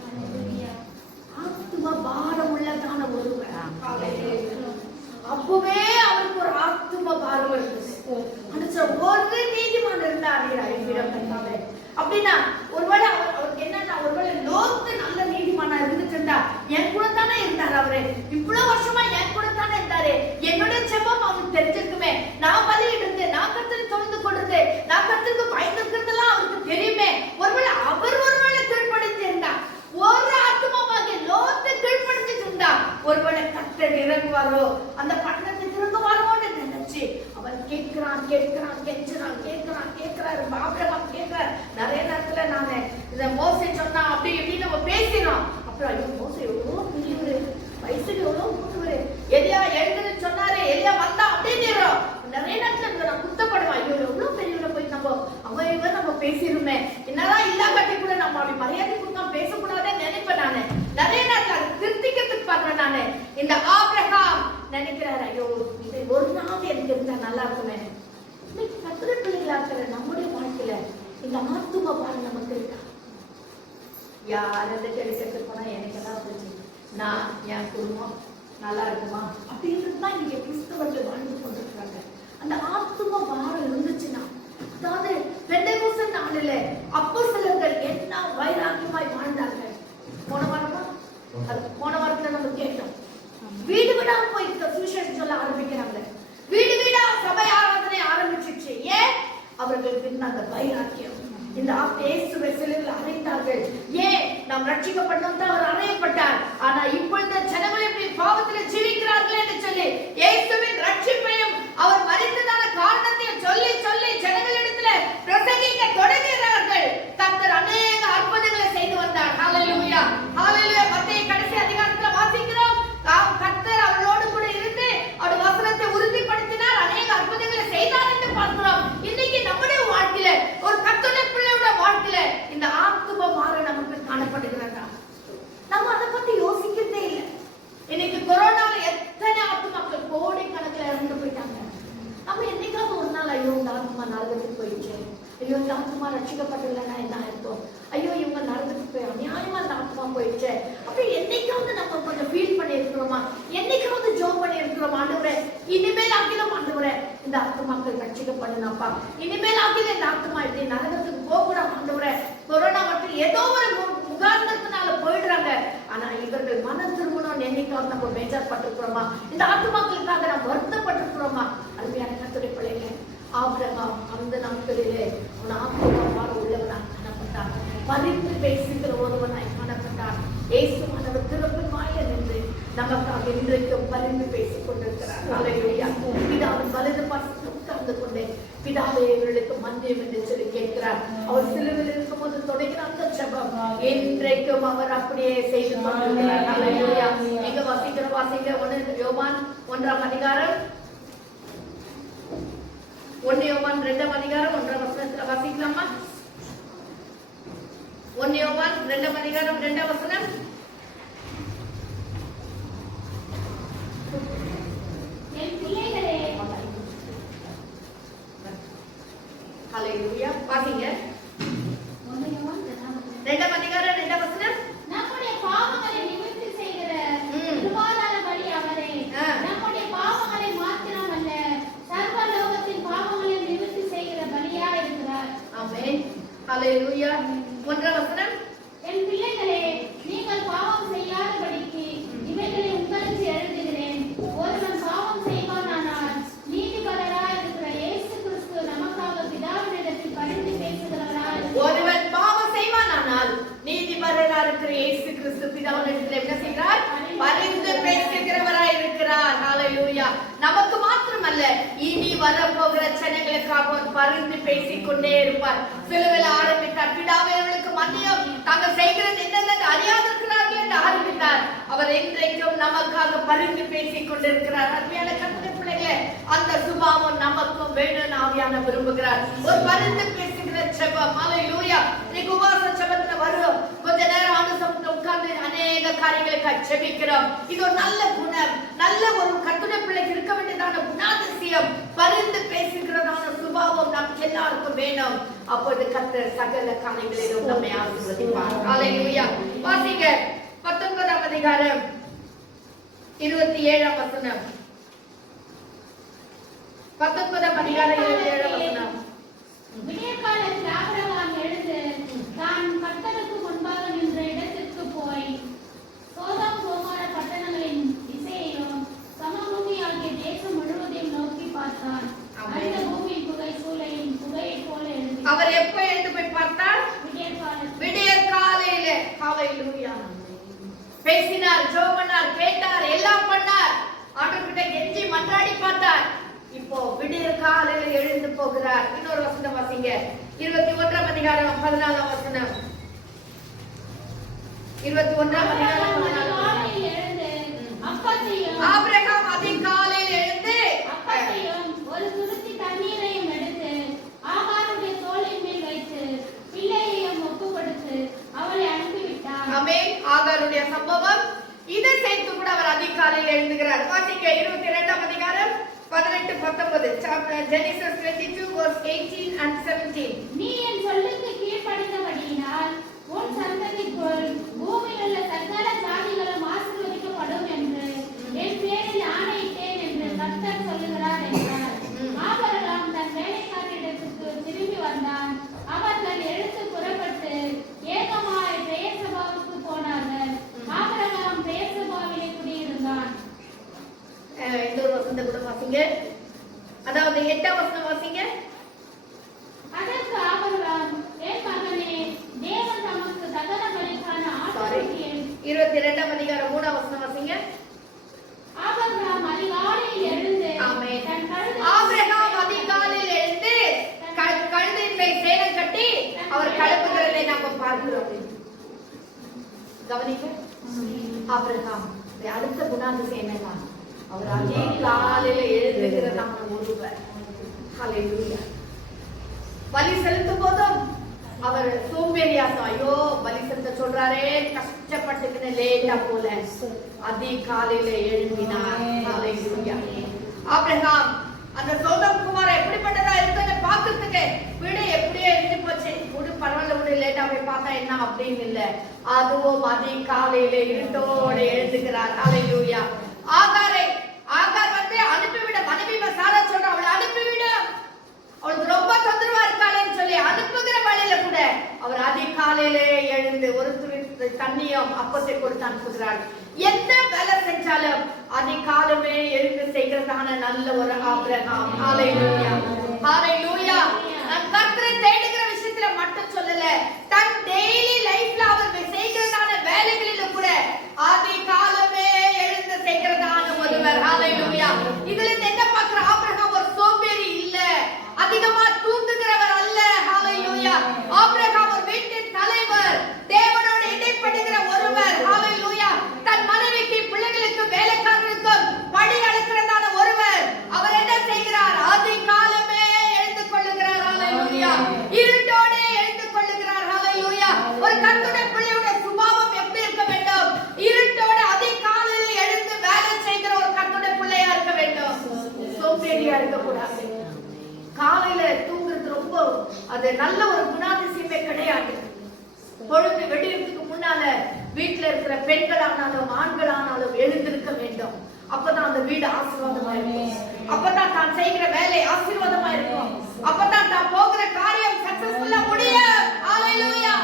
ஆத்தும பாரம் உள்ளதான ஒருவர். அப்பவே அவருக்கு ஒரு ஆத்தும பாரம் இருந்துச்சு. ஒரு நீதிமான் இருந்தார் அப்படின்னா ஒருவேளை அவருக்கு என்னன்னா, ஒருவேளை லோத்து நல்ல நீதிமானா இருந்துட்டு இருந்தா, என் கூட தானே இருந்தார் அவரு, இவ்வளவு வருஷமா என் கூட தானே இருந்தாரு, என்னுடைய செபம் அவருக்கு தெரிஞ்சிருக்குமே, நான் பலியிடுறது, நான் கர்த்தரை தொழுது கொள்றது, நான் கர்த்தருக்கு பயந்துக்கிறதெல்லாம் அவருக்கு தெரியுமே. ஒருவேளை அவர் ஒருவேளை கீழ்ப்படிஞ்சு இருந்தா, ஒரு ஆத்மாவாக லோத்து கீழ்ப்படிஞ்சிட்டு இருந்தா, ஒருவேளை கர்த்தர் இறங்குவாரோ, அந்த பட்டணத்தை திரும்புவாரோன்னு நினைச்சு அவர் கேட்கிறாரு. ஆபிரகாம் கேட்கிறார். நிறைய நேரத்துல நானு இத மோசே சொன்னா அப்படி இப்படி நம்ம பேசினோம். அப்புறம் ஐயோ மோசே எவ்வளவு பெரியவரு, வயசுக்கு எவ்வளவு மூத்தவரு, எலியா எழுதுன்னு சொன்னாரு, எலியா வந்தா அப்படின்னு நிறைய நேரத்துல நான் குத்தப்படுவேன். ஐயோ எவ்வளவு பெரியவரை போய் நம்ம பேசிருமே, என்னதான் இல்லா கட்டி கூட நம்ம அப்படி மரியாதை கொடுக்காம பேசக்கூடாதுன்னு நினைப்பேன் நானு. நிறைய நேரத்துல அதை திருத்திக்கிறதுக்கு பாக்குறேன் நானு. இந்த ஆபிரகாம் நினைக்கிறாரு, ஐயோ இது ஒரு நாள் எனக்கு இருந்தா நல்லா இருக்குமே. இன்னைக்கு கத்திர பிள்ளைகளா இருக்கிற நம்முடைய வாழ்க்கையில இந்த ஆத்தும பாரம் நமக்கு இருக்கா? யாரெல்லாம் கிடைக்கிறதுக்கு போனா எனக்கு எல்லாம் வந்துச்சு, நான் என் குடும்பம் நல்லா இருக்குமா அப்படின்றதுதான் இங்க கிறிஸ்தவர்கள் வாழ்ந்து கொண்டிருக்கிறாங்க. அந்த ஆத்தும பாரம் இருந்துச்சுன்னா, அதாவது பெந்தேகோஸ்து நாளில அப்போஸ்தலர்கள் என்ன வைராக்கியமாய் வாழ்ந்தார்கள். போன வாரத்துல நம்ம கேட்டோம். வீடு வீடா போய் சுவிசேஷம் சொல்ல ஆரம்பிக்கிறாங்க. வீடு வீடா சபை ஆராதனை ஆரம்பிச்சிச்சு. ஏன்? அவர்களுக்கு இருந்த அந்த வைராக்கியம். இந்த இயேசுவை சிலுவையில் அறைந்தார்கள். ஏன்? நாம் ரட்சிக்கப்பட்டோம் தான் அவர் அறையப்பட்டார். ஆனா இப்பொழுது ஜனங்கள் இப்படி பாவத்தில் ஜீவிக்கிறார்கள் என்று சொல்லி இயேசுவின் ரட்சிப்பையும் அவர் மரித்ததான காரணத்தையும் சொல்லி சொல்லி ஜனங்களிடத்துல பிரசங்கிக்க தொடங்குகிறார்கள். கர்த்தர் அநேக அற்புதங்களை செய்து வந்தார். ஹல்லேலூயா, ஹல்லேலூயா. மத்தேயு கடைசி அதிகாரத்துல வாசிக்கிறோம், கர்த்தர் அவளோடு கூட இருந்து அவர் வசனத்தை உறுதிப்படுத்தினார், அநேக அற்புதங்களை செய்தார் என்று பார்க்கிறோம். இன்னைக்கு நம்முடைய வாழ்க்கையில ஒரு கர்த்தருடைய பிள்ளையோட வாழ்க்கையில இந்த ஆத்தும பாரம் நமக்கு காணப்படுகிறதா? நம்ம அதை பத்தி யோசிக்கிறதே இல்லை. இன்னைக்கு கொரோனால எத்தனை ஆத்துமாக்கள் கோடிக்கணக்கில் இறந்து போயிட்டாங்க. நம்ம என்னைக்காவது ஒரு நாள் ஐயோ இந்த ஆத்மா நரகத்துக்கு போயிடுச்சு, ஐயோ இந்த ஆத்மா ரட்சிக்கப்பட்டதுலன்னா என்ன இருக்கும், ஐயோ இவங்க நரகத்துக்கு போய் அநியாயமா இந்த ஆத்மா போயிடுச்சு அப்படி என்னைக்காவது நம்ம கொஞ்சம் ஃபீல் பண்ணி இருக்கிறோமா? என்னைக்காவது ஜோம் பண்ணி இருக்கிறோமா? ஆண்டவரே இனிமேல் ஆகிலும் ஆண்டவரே இந்த ஆத்மாக்கள் ரட்சிக்கப்படணும்ப்பா, இனிமேல் ஆகிலும் இந்த ஆத்மா இப்படி நரகத்துக்கு போகக்கூடாது ஆண்டவரே. கொரோனா மட்டும் ஏதோ ஒரு முகாந்தத்தினால போயிடுறாங்க, ஆனா இவர்கள் மனம் திரும்பணும் என்னைக்காவது நம்ம பேஜார்பட்டிருக்கிறோமா? இந்த ஆத்மாக்களுக்காக நம்ம வருத்தப்பட்டிருக்கிறோமா? அருமையான கர்த்தருடைய பிள்ளைகளே, ஆபிரகாம் அந்த நாட்களிலே அவன் ஆத்மாவாக உள்ளவனாய் காணப்பட்டான், பரிந்து பேசுகிற ஒருவனாய் காணப்பட்டான். இயேசுவானவர் திறப்பின் வாயில நின்று நமக்காக இன்றைக்கும் பரிந்து பேசிக் கொண்டிருக்கிறார். ஹல்லேலூயா. பிதாவின் வலது பாசத்தில் உட்கார்ந்து கொண்டே பிதாவே இவர்களுக்கு மன்னியும் என்று சொல்லி கேட்கிறார். அவர் சிலுவையில் இருக்கும் போது தொடங்கின அந்த ஜெபம் இன்றைக்கும் அவர் அப்படியே செய்து கொண்டிருக்கிறார். ஹல்லேலூயா. எங்க வாசிங்க 1 யோவான் 1ஆம் அதிகாரம், 1 யோவான் 2ஆம் அதிகாரம் 1ஆம் வசனத்துல வாசிக்கலாமா? 1 யோவான் 2ஆம் அதிகாரம் 2ஆம் வசனம். என் பிள்ளைகளே, ஹல்லேலூயா. வாசிங்க 2ஆம் அதிகாரம் 2ஆம் வசனம். நம்முடைய பாவங்களை நிவர்த்தி செய்கிற கிருபாதார பலி அவரே. நம்முடைய பாவங்களை மாத்திரமல்ல, சர்வ லோகத்தின் பாவங்களை நிவர்த்தி செய்கிற பலியா இருக்கிறார். ஆமென். ஹல்லேலூயா. 1ஆம் வசனம். என் பிள்ளைகளே, நீங்கள் பாவம் செய்யாதபடிக்கு இவைகளை உங்களுக்கு எழுதுகிறேன். ஒருவன் பாவம் செய்வானானால் நீதிபரராய் இருக்கிற இயேசு கிறிஸ்து நமக்காக பிதாவினிடத்தில் பரிந்து பேசுகிறவராய். ஒருவன் பாவம் செய்வானானால் நீதிபரராய் இருக்கிற இயேசு கிறிஸ்து பிதாவினிடத்தில் என்ன செய்கிறார்? பரிந்து பேசுகிறவராய் இருக்கிறார். ஹல்லேலூயா. நமக்கு மாத்திரமல்ல, இனி வரப்போகிற ஜனங்களுக்காக பரிந்து பேசிக் கொண்டே இருப்பார். சிலுவையில் ஆரம்பித்தார், பிதாவே இவர்களுக்கு மன்னியும், தாங்கள் செய்கிறது என்னென்ன அறியாதிருக்கிறார்கள் என்று ஆரம்பித்தார். அவர் இன்றைக்கும் நமக்காக பரிந்து பேசிக் கொண்டிருக்கிறார். அருமையான கர்த்தருடைய பிள்ளைகளே, அந்த சுபாவம் நமக்கும் வேணும்னு ஆவியானவர் விரும்புகிறார். ஒரு பரிந்து பேசுகிற ஜெபம். ஹல்லேலூயா. இன்னைக்கு உபவாச ஜெபத்துல ஜெபிக்கிறோம். இது ஒரு நல்ல குணம், நல்ல ஒரு கர்த்தருடைய பிள்ளைக்கு இருக்க வேண்டியதான குணாதிசயம், பரிந்து பேசுகிறதான சுபாவம் நமக்கு எல்லாருக்கும் வேணும். அப்போது கர்த்தர் சகல காரியங்களிலும் நம்மை ஆசீர்வதிப்பார். ஹல்லேலூயா. வாசிங்க 19ஆம் அதிகாரம் 27ஆம் வசனம். 19ஆம் அதிகாரம் 27ஆம் வசனம். விடியற்காலத்தில் ஆபிரகாம் எழுந்து தான் கர்த்தருக்கு முன்பாக நின்ற இடத்திற்கு போய் சோதோம் கோமோர பட்டணங்களின் திசையையும் சமபூமி ஆகிய தேசம் முழுவதையும் நோக்கி பார்த்தார். அந்த பூமியின் புகை சூளையின் புகையைப் போல எழுந்தது. அவர் எப்ப எழுந்து போய் பார்த்தார்? விடியற் காலையிலே. ஹல்லேலூயா. பேசினார், ஜெபம் பண்ணார், கேட்டார், எல்லாம் பண்ணார். ஆண்டவர்கிட்ட கெஞ்சி மன்றாடி பார்த்தார். இப்போ விடியற் காலையில எழுந்து போகிறார். இன்னொரு வசனம் வாசிங்க. 21ஆம் அதிகாரம் 14ஆம் வசனம். 21ஆம் அதிகாரம் 14ஆம் எழுந்து அப்பத்தையும் ஆபிரகாம் அதிகாலையில் எழுந்து அப்பத்தையும் ஒரு துருத்தி தண்ணீரையும் எடுத்து ஆகாருடைய தோளின் மேல் வைத்து பிள்ளையையும் ஒப்பு கொடுத்து அவளை அனுப்பிவிட்டார். ஆமென். ஆகாருடைய சம்பவம் இதை சேர்த்து கூட அவர் அதிகாலையில் எழுந்துகிறார். வாசிங்க 22ஆம் அதிகாரம் 18-19. Genesis 22 verse 18 and 17. நீ என் சொல்லுக்கு கீழ்ப்படிந்தபடியினால் உன் சந்ததிக்குள் பூமியில் உள்ள சகல ஜாதிகளும் ஆசீர்வதிக்கப்படும் என்று என் பேரில் ஆணையிட்டேன் என்று கர்த்தர் சொல்லுகிறார் என்றார். ஆபிரகாம் தன் வேலைக்காரரிடத்துக்கு திரும்பி வந்தான். அவர்கள் எழுந்து புறப்பட்டு ஏகமாய் பெயர்சபாவுக்கு போனார்கள். ஆபிரகாம் பெயர்சபாவிலே குடியிருந்தான். இந்த ஒரு வசனம் கூட வாசிங்க. அதாவது 8ஆம் வசனம் வாசிங்க. அதற்கு ஆபிரகாம், என் மகனே, தேவன் தமக்கு தகன பலிக்கான ஆட்டுக்குட்டியை 22ஆம் அதிகாரம் 3ஆம் வசனம் வாசிங்க. ஆபிரகாம் அதிகாலையில் எழுந்து ஆமென். தன் ஆபிரகாம் அதிகாலையில் எழுந்து கழுதையின் மேல் சேணம் கட்டி அவர் கிளம்புகிறதை நாம பார்க்கிறோம். கவனிக்க. ஆபிரகாம் அடுத்த குணாதிசயம் என்னன்னா, அவர் அதிகாலையில எழுந்துகிறதான ஒருவர். ஹல்லேலூயா. பலி செலுத்தும் போதும் அவர் சோம்பேறியாசம், ஐயோ பலி செலுத்த சொல்றாரே கஷ்டப்பட்டுக்கின லேட்டா போல அதிகாலையில எழுப்பினார். ஹல்லேலூயா. ஆபிரகாம் அந்த சோதோம் குமார எப்படிப்பட்டதா இருக்குன்னு பார்க்கிறதுக்கு வீடு எப்படியே எழுதி போச்சு, வீடு பரவாயில்ல, வீடு லேட்டா போய் பார்த்தா என்ன அப்படின்னு இல்ல, அதுவும் அதிகாலையில இருட்டோட எழுதுகிறார். ஹல்லேலூயா. ஆகார் வந்து அனுப்பிவிட, மனைவி சாரா சொல்ற அவளை அனுப்பிவிட, அவளுக்கு ரொம்ப தொந்தரவா இருக்காளேன்னு சொல்லி அனுப்புகிற வழியில கூட அவர் அதிகாலையில எழுந்து ஒரு துளி தண்ணியும் அப்பத்தை கொடுத்து அனுப்புகிறார். எந்த வேலை செஞ்சாலும் அதிகாலமே எழுந்து செய்கிறதான நல்ல ஒரு ஆபிரகாம். ஹல்லேலூயா. ஹல்லேலூயா. நான் கர்த்தரை தேடுகிற விஷயத்துல மட்டும் சொல்லல, தன் டெய்லி லைஃப்ல அவர் செய்கிறதான வேலைகளிலும் கூட அதிகாலமே எழுந்து செய்கிறதான ஒருவர். ஹல்லேலூயா. இதுல என்ன பார்க்கிற, ஆபிரகாம் ஒரு சோம்பேறி இல்ல, அதிகமா தூங்குகிறவர் அல்ல. ஹல்லேலூயா. ஆபிரகாம் ஒரு வீட்டின் தலைவர், தேவனோடு இடைப்படுகிற ஒருவர். ஹல்லேலூயா. தன் மனைவிக்கு, பிள்ளைகளுக்கு, வேலைக்காரர்களுக்கும் படி அளிக்கிறதான ஒருவர். அவர் என்ன செய்கிறார்? அதிகாலமே எழுந்து கொள்ளுகிறார். ஹல்லேலூயா. இருட்டோடு எழுந்து கொள்ளுகிறார். ஹல்லேலூயா. ஒரு கர்த்தருடைய பிள்ளையோட சுபாவம் எப்படி இருக்க வேண்டும்? இருட்டோடு அதிகாலையில் எழுந்து வேலை செய்கிற ஒரு கர்த்தருடைய பிள்ளையா இருக்க வேண்டும். சோம்பேறியா இருக்க கூடாது. காலையில தூங்குறது ரொம்ப அது நல்ல ஒரு குணாதிசயமே கிடையாது. பொழுது வெடிக்கிறதுக்கு முன்னால வீட்டுல இருக்கிற பெண்களானாலும் ஆண்களானாலும் எழுந்திருக்க வேண்டும். அப்பதான் அந்த வீடு ஆசீர்வாதமா இருக்கும். அப்பதான் தான் செய்கிற வேலை ஆசீர்வாதமா இருக்கும். அப்பதான் தான் போகிற காரியம் சக்சஸ்ஃபுல்லா முடியும். ஹல்லேலூயா.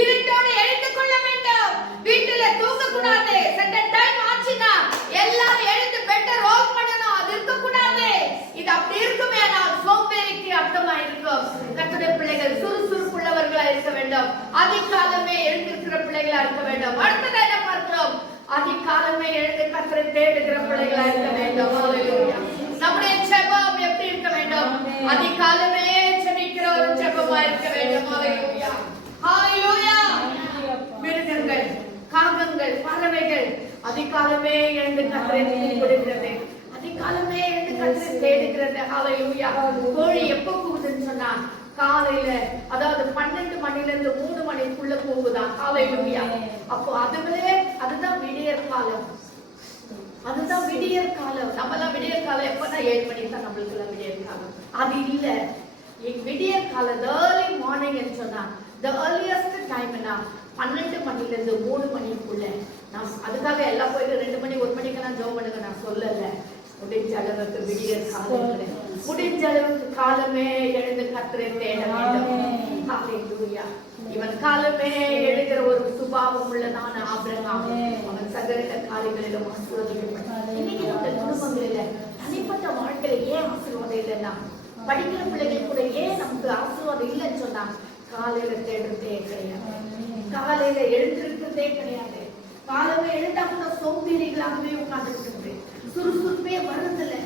இருட்டோடு எழுந்து கொள்ள வேண்டும். வீட்டுல தூங்க கூடாது. செட்ட டைம் ஆச்சுனா எல்லாரும் எழுந்து பெட்டை ரோல் பண்ணணும். அது இருக்க கூடாது. இது அப்படி இருக்குமே நான் சோம்பேறிக்கு அர்த்தமா இருக்கும். கர்த்தருடைய பிள்ளைகள் சுறுசுறுப்புள்ளவர்களா இருக்க வேண்டும். அதிகாலமே எழுந்திருக்கிற பிள்ளைகளா இருக்க வேண்டும். அடுத்தது என்ன பார்க்கிறோம்? அதிகாலமே எழுந்து கர்த்தரை தேடுகிற பிள்ளைகளா இருக்க வேண்டும். ஹல்லேலூயா. நம்முடைய ஜெபம் எப்படி இருக்க வேண்டும்? அதிகாலமே ஜெபிக்கிற ஒரு ஜெபமா இருக்க வேண்டும். ஹல்லேலூயா. ஹல்லேலூயா. மிருகங்கள், காகங்கள், பறவைகள் அதிகாலமே எழுந்து கர்த்தரை கூப்பிடுகிறது. அதிகாலமே எழுந்து கர்த்தரை தேடுகிறது. ஹல்லேலூயா. கோழி எப்ப கூவுதுன்னு சொன்னா காலையில, அதாவது 12 மணில இருந்து 3 மணிக்குள்ள போகுதான். ஹல்லேலூயா. அப்போ அதுதான் விடியற் காலம். அதுதான் விடியற் காலம். நம்மலாம் விடியற் காலம் எப்பன்னா 7 மணிக்கு தான் நம்மளுக்கு எல்லாம் விடியற் காலம். அது இல்ல, விடியற் காலம் early morning ன்னு சொன்னா the earliest time னா 12 மணில இருந்து 3 மணிக்குள்ள. நான் அதுக்காக எல்லாம் போயிட்டு 2 மணி 1 மணிக்கெல்லாம் ஜெபம் பண்ணுங்க நான் சொல்லல. முடிஞ்ச அளவுக்கு விடியற் காலத்துல முடிஞ்ச அளவுக்கு காலமே எழுந்து கர்த்தரை தேட வேண்டும். ஹalleluya. இவன் காலமே எழுகிற ஒரு சுபாவம் உள்ளதான ஆபிரகாம் அவன் சகல காரியங்களிலும் ஆசீர்வதிக்கப்பட்டான். இன்னைக்கு நம்ம குடும்பங்களில தனிப்பட்ட வாழ்க்கையில ஏன் ஆசீர்வாதம் இல்லைன்னா, படிக்கிற பிள்ளைகள் கூட ஏன் நமக்கு ஆசீர்வாதம் இல்லைன்னு சொன்னா காலையில தேடுறதே கிடையாது, காலையில எழுந்திருக்கிறதே கிடையாது. காலையில எழுந்தா கூட சோம்பேறிகளாகவே உட்கார்ந்துருக்கு, சுறுசுறுப்பே வருதில்லை.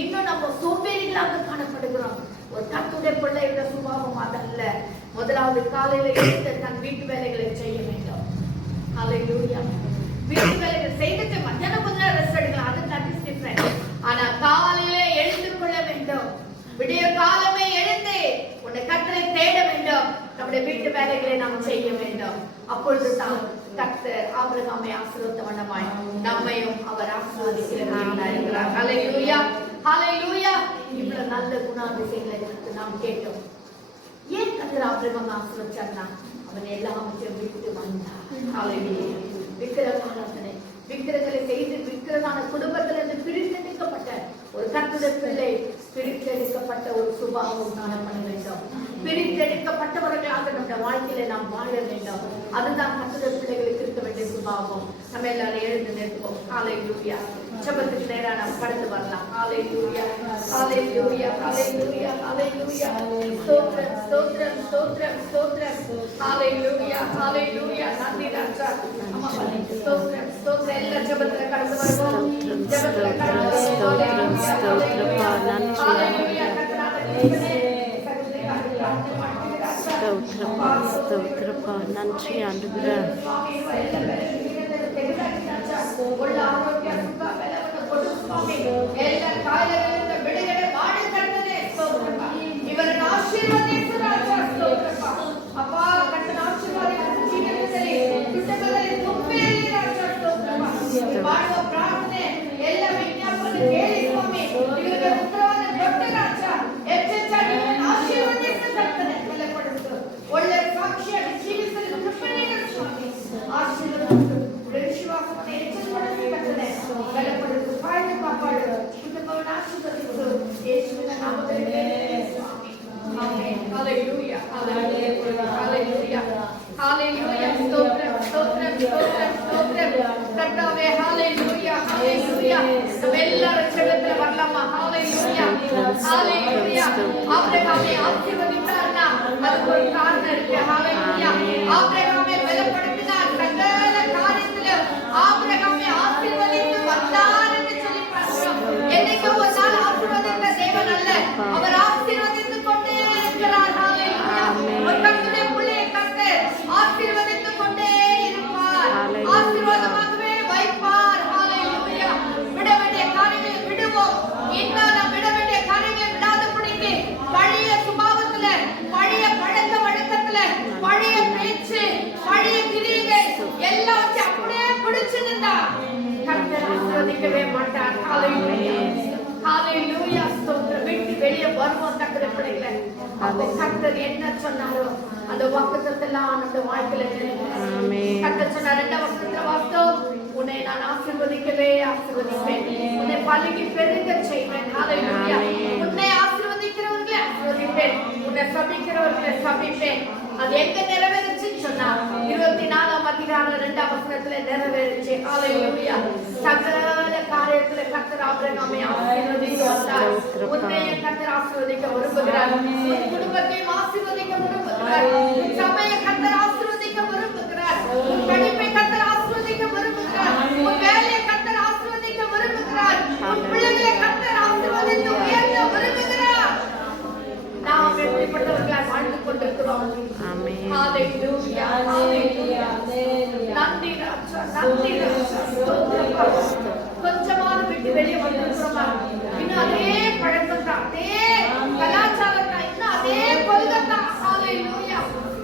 இன்னும் நம்ம சோம்பேறிகளாக காணப்படுகிறோம். ஒரு கர்த்தருடைய பிள்ளையோட சுபாவம் அதல்ல. முதலாவது காலையில எழுந்து தன் வீட்டு வேலைகளை செய்ய வேண்டும். ஹalleluya. வீட்டு வேலைகள் செய்துட்டு மத்தியானம் கொஞ்சம் ரெஸ்ட் எடுக்கலாம், அது தட் இஸ் டிஃபரண்ட். ஆனா காலையில எழுந்து கொள்ள வேண்டும். விடிய காலமே எழுந்து உன்னை கர்த்தரை தேட வேண்டும். நம்முடைய வீட்டு வேலைகளை நாம் செய்ய வேண்டும். அப்பொழுதுதான் கர்த்தர் ஆபிரகாமை ஆசீர்வதித்தவனமாய் நம்மையும் அவர் ஆசீர்வதிக்கிறார். ஹalleluya, ஹalleluya. இவ்வளவு நல்ல குணாதிசயங்களை குறித்து நாம் கேட்டோம். ஏன் கர்த்தர் ஆபிரகாமை ஆசீர்வதிச்சார்னா அவன் எல்லாவற்றையும் விட்டு வந்தான். ஹalleluya. விக்கிரகாராதனை விக்கிரங்களை செய்து விக்கிரகான குடும்பத்திலிருந்து பிரித்தெடுக்கப்பட்ட ஒரு கர்த்தருடைய பிள்ளை, பிரித்தெடுக்கப்பட்ட ஒரு சுபாவம் காணப்பட வேண்டும். பிரித்தெடுக்கப்பட்டவர்களாக நம்முடைய வாழ்க்கையில நாம் வாழ வேண்டும். அதுதான் கர்த்தருடைய பிள்ளைகளுக்கு இருக்க வேண்டிய சுபாவம். நம்ம எல்லாரும் எழுந்து நிற்போம். ஹalleluya. ஜெபத்துக்கு நேரா நாம் கடந்து வரலாம். ஹalleluya, ஹalleluya, ஹalleluya, ஹalleluya. ஸ்தோத்திரம், ஸ்தோத்திரம், ஸ்தோத்திரம், ஸ்தோத்திரம். ஹalleluya, ஹalleluya. நன்றி ராஜா. அம்மா ஸ்தோத்திரம், ஸ்தோத்திரம். எல்லா ஜெபத்துல கடந்து வருவோம். ஜெபத்துல கடந்து வருவோம். ஸ்தோத்திரப்பா, நன்றி ஸ்தோத்திரப்பா, ஸ்தோத்திரப்பா, நன்றி ஆண்டவரே. என்ன சொன்னாலும் அந்த வாக்குத்தத்தெல்லாம் அந்த வாழ்க்கையில கர்த்தர் சொன்னார். 2 வசனத்துல வாசித்தோம். உன்னை நான் ஆசீர்வதிக்கவே ஆசீர்வதிப்பேன், உன்னை பலுகி பெருக செய்வேன். ஹalleluya. உன்னை ஆசீர்வதிக்கிறவர்களை ஆசீர்வதிப்பேன், உன்னை சபிக்கிறவர்களை சபிப்பேன். அது எங்க நிறைவேறுச்சுன்னு சொன்னா 24ஆம் அதிகாரம் 2ஆம் வசனத்துல நிறைவேறுச்சு. ஹalleluya. சகல காரியத்துல கர்த்தர் ஆபிரகாமை ஆசீர்வதித்து வந்தார். உன்னை கர்த்தர் ஆசீர்வதிக்க விரும்புகிறார். உன் குடும்பத்தையும் ஆசீர்வதிக்க விரும்புகிறார். உன் சபையை கர்த்தர் ஆசீர்வதிக்க விரும்புகிறார். உன் படிப்பை கர்த்தர் ஆசீர்வதிக்க விரும்புகிறார். உன் வேலையை கர்த்தர் ஆசீர்வதிக்க விரும்புகிறார். உன் பிள்ளைகளை கர்த்தர் ஆசீர்வதித்து உயர்த்த விரும்புகிறார். நாம் எப்படிப்பட்டவர்களாய் வாழ்ந்து கொண்டிருக்கிறோம். ஹalleluya, ஹalleluya. நன்றி ராஜா, நன்றி ராஜா. கொஞ்சமாவது விட்டு வெளியே வந்திருக்கிறோமா? இன்னும் அதே பழக்கம் தான், அதே கலாச்சாரம் தான், இன்னும் அதே கொள்கை தான். ஹalleluya.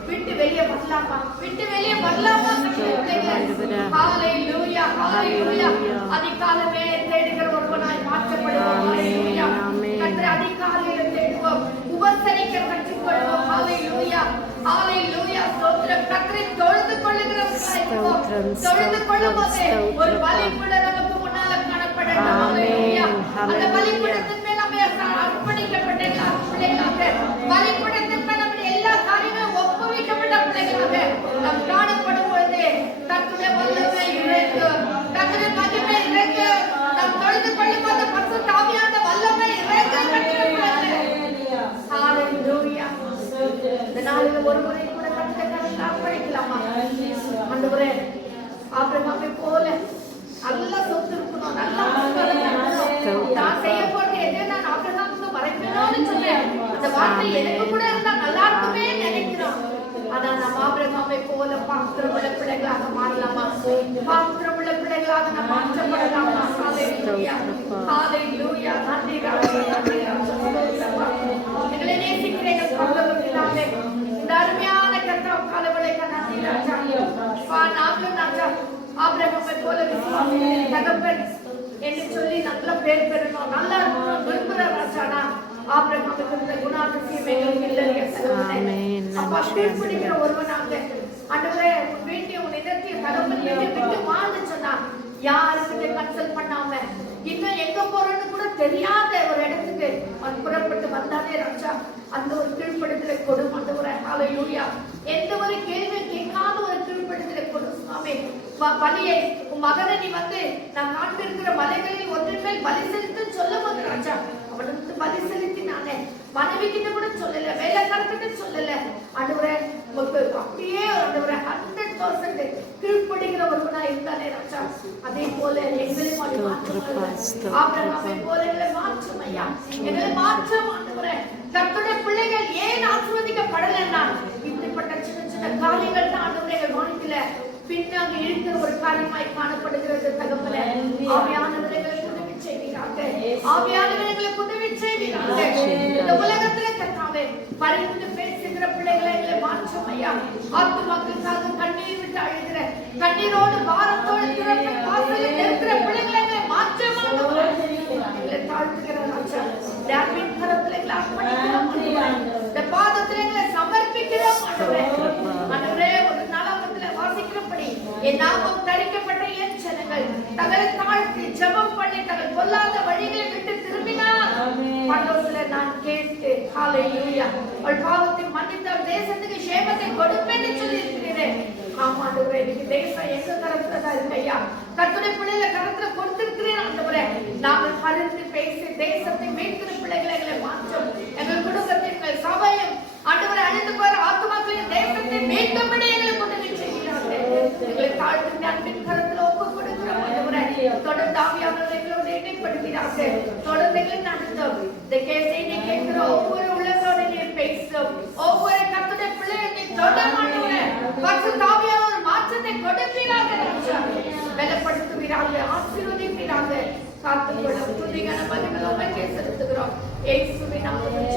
விட்டு வெளியே வரலாமா? விட்டு வெளியே வரலாமா? ஹalleluya, ஹalleluya. ஹalleluya. அதிகாலமே தேடுகிற ஒருவனாய் மாற்றப்படுவோம். ஹalleluya. கர்த்தரை அதிகாலையில் தேடுவோம், உபசரிக்க கற்றுக்கொள்வோம். ஹalleluya, ஹalleluya. ஸ்தோத்திரம். கர்த்தரை தொழுது கொள்ளுகிறவர்களாய் இருப்போம். தொழுது கொள்ளும்போது ஒரு பலிபீடம் நமக்கு முன்னால காணப்படணும். ஹalleluya. அந்த பலிபீடத்தின் மேல் நம்ம அர்ப்பணிக்கப்பட்ட பிள்ளைகளாக, பலிபீடத்தின் மேல் நம்முடைய எல்லா காரியங்களும் ஒப்புவிக்கப்பட்ட பிள்ளைகளாக நாம் காணப்படும் பொழுது கர்த்தருடைய வல்லமை இறங்கும், கர்த்தருடைய மகிமை இறங்கும். நாம் தொழுது கொள்ளும்போது பரிசுத்த ஆவியானவர் வல்லமை இறங்கும். ஹalleluya. இந்த நாளில் ஒரு முறை கூட கர்த்தருக்கு அர்ப்பணிக்கலாமா? ஆண்டவரே, ஆபிரகாமை போல நல்ல சொத்து இருக்கணும், நல்ல நான் செய்ய போறது எது, நான் ஆபிரகாமுக்கு மறைக்கணும்னு சொன்னேன். அந்த வார்த்தை எனக்கு கூட இருந்தா நல்லா இருக்குமே நினைக்கிறோம். ஆனா நம்ம ஆபிரகாமை போல பாத்திரமுள்ள பிள்ளைகளாக மாறலாமா? பாத்திரமுள்ள பிள்ளைகளாக நாம் மாற்றப்படலாமா? ஹalleluya, ஹalleluya. நன்றி ராஜா, நன்றி ராஜா. எங்களை நேசிக்கிற எங்கள் பரலோகத்திலே இந்த அருமையான கர்த்தர் காலவளைக்கு நன்றி ராஜா. நாங்களும் ராஜா ஆபிரகாமை போல விசுவாசிக்கிறேன் தகப்பன் என்று சொல்லி நல்ல பேர் பெறணும், நல்லா இருக்கணும் விரும்புற ராஜானா ஆபிரகாமுக்கு இருந்த குணாதிசயம் எங்களுக்கு இல்லை. அப்பா கீழ்ப்படிக்கிற ஒருவனாக ஆண்டவரே வேண்டிய உன் இடத்திய தகப்பன் விட்டு வாழ்ந்து சொன்னா யாருக்கிட்ட கன்சல்ட் பண்ணாம இன்னும் எங்க போறன்னு கூட தெரியாத ஒரு இடத்துக்கு புறப்பட்டு வந்தானே ராஜா, அந்த ஒரு கீழ்ப்படுத்தலை கொடும். அந்த ஒரு ஹalleluya. எந்த ஒரு கேள்வி கேட்காத ஒரு கீழ்ப்படுத்தலை கொடும் சுவாமி. பலியை உன் மகனை நீ வந்து நான் காண்பிருக்கிற மலைகளில் ஒன்றின் மேல் பலி செலுத்த சொல்ல போது ராஜா, அவனுக்கு பலி செலுத்தினானே, மனைவி கிட்ட கூட சொல்லல, வேலைக்காரர்கிட்ட சொல்லல. ஆண்டவரே அப்படியே ஆண்டவரே 100% கீழ்ப்படுகிற ஒருவனா இருந்தானே ராஜா, அதே போல எங்களையும் ஆபிரகாமை போல எங்களை மாற்றும் ஐயா, எங்களை மாற்றும் ஆண்டவரே. கர்த்தருடைய பிள்ளைகள் ஏன் ஆசீர்வதிக்கப்படலைன்னா இப்படிப்பட்ட சின்ன சின்ன காரியங்கள் தான் ஆண்டவரே எங்கள் வாழ்க்கையில பின்னாக இருக்கிற ஒரு காரியமாய் காணப்படுகிறது தகப்பனே. ஆவியானவர்களை உதவி செய்வீராக, ஆவியானவர்களை உதவி செய்வீராக. இந்த உலகத்திலே கர்த்தாவே பரிந்து பேசுகிற பிள்ளைகளை எங்களை மாற்றும் ஐயா. ஆத்துமாக்களுக்காக கண்ணீர் விட்டு அழுகிற, கண்ணீரோடு பாரத்தோடு திறந்த வாசலில் இருக்கிற பிள்ளைகளை எங்களை மாற்றும் ஆண்டவரே. எங்களை தாழ்த்துகிற ராஜா, தேவனின் கரத்தில் எங்களை அர்ப்பணிக்கிறோம் ஆண்டவரே. இந்த பாதத்தில் எங்களை சமர்ப்பிக்கிறோம் ஆண்டவரே. ஆண்டவரே ஒரு நாளாகத்துல வாசிக்கிறபடி என் நாமம் தரிக்கப்பட்ட என் ஜனங்கள் தங்களை தாழ்த்தி ஜெபம் பண்ணி தங்கள் பொல்லாத வழிகளை விட்டு திரும்பினால் பரலோகத்திலே நான் கேட்டு ஹalleluya அவள் பாவத்தை மன்னித்தால் தேசத்துக்கு சேமத்தை கொடுப்பேன் என்று சொல்லி இருக்கிறேன். ஆமா ஆண்டவரே, இன்னைக்கு தேசம் எங்க கரத்துல தான் இருக்கு ஐயா. கர்த்தருடைய பிள்ளைகளை கரத்துல கொடுத்திருக்கிறேன் ஆண்டவரே. நாங்கள் பரிந்து பேசி தேசத்தை மீட்கிற பிள்ளைகளை எங்களை மாற்றும், எங்கள் குடும்பத்தை எங்கள் சபையும் ஆண்டவரே அழிந்து போற ஆத்துமாக்களின் தேசத்தை மீட்கும்படி எங்களுக்கு உதவி செய்கிறார்கள். எங்களை தாழ்த்தி அன்பின் கரத்துல ஒப்புக் கொடுக்கிறோம் ஆண்டவரே. தொடர்ந்து ஆவியானவர்கள் எங்களோடு இணைப்படுகிறார்கள், தொடர்ந்து எங்களை நடத்தும். இந்த செய்தியை கேட்கிற ஒவ்வொரு உள்ளத்தோடு நீர் பேசும், ஒவ்வொரு கர்த்தருடைய பிள்ளைகளை தொடர்ந்து ஆண்டவரே பரிசுத்த ஆவியானவர் மாற்றத்தை கொடுப்பீராக ராஜா, பலப்படுத்துவீராக, ஆசீர்வதிப்பீராக. காத்துக்கொள்ளும் துதியான மகிமையை உமக்கே செலுத்துகிறோம். இயேசுவின் நாமத்தில்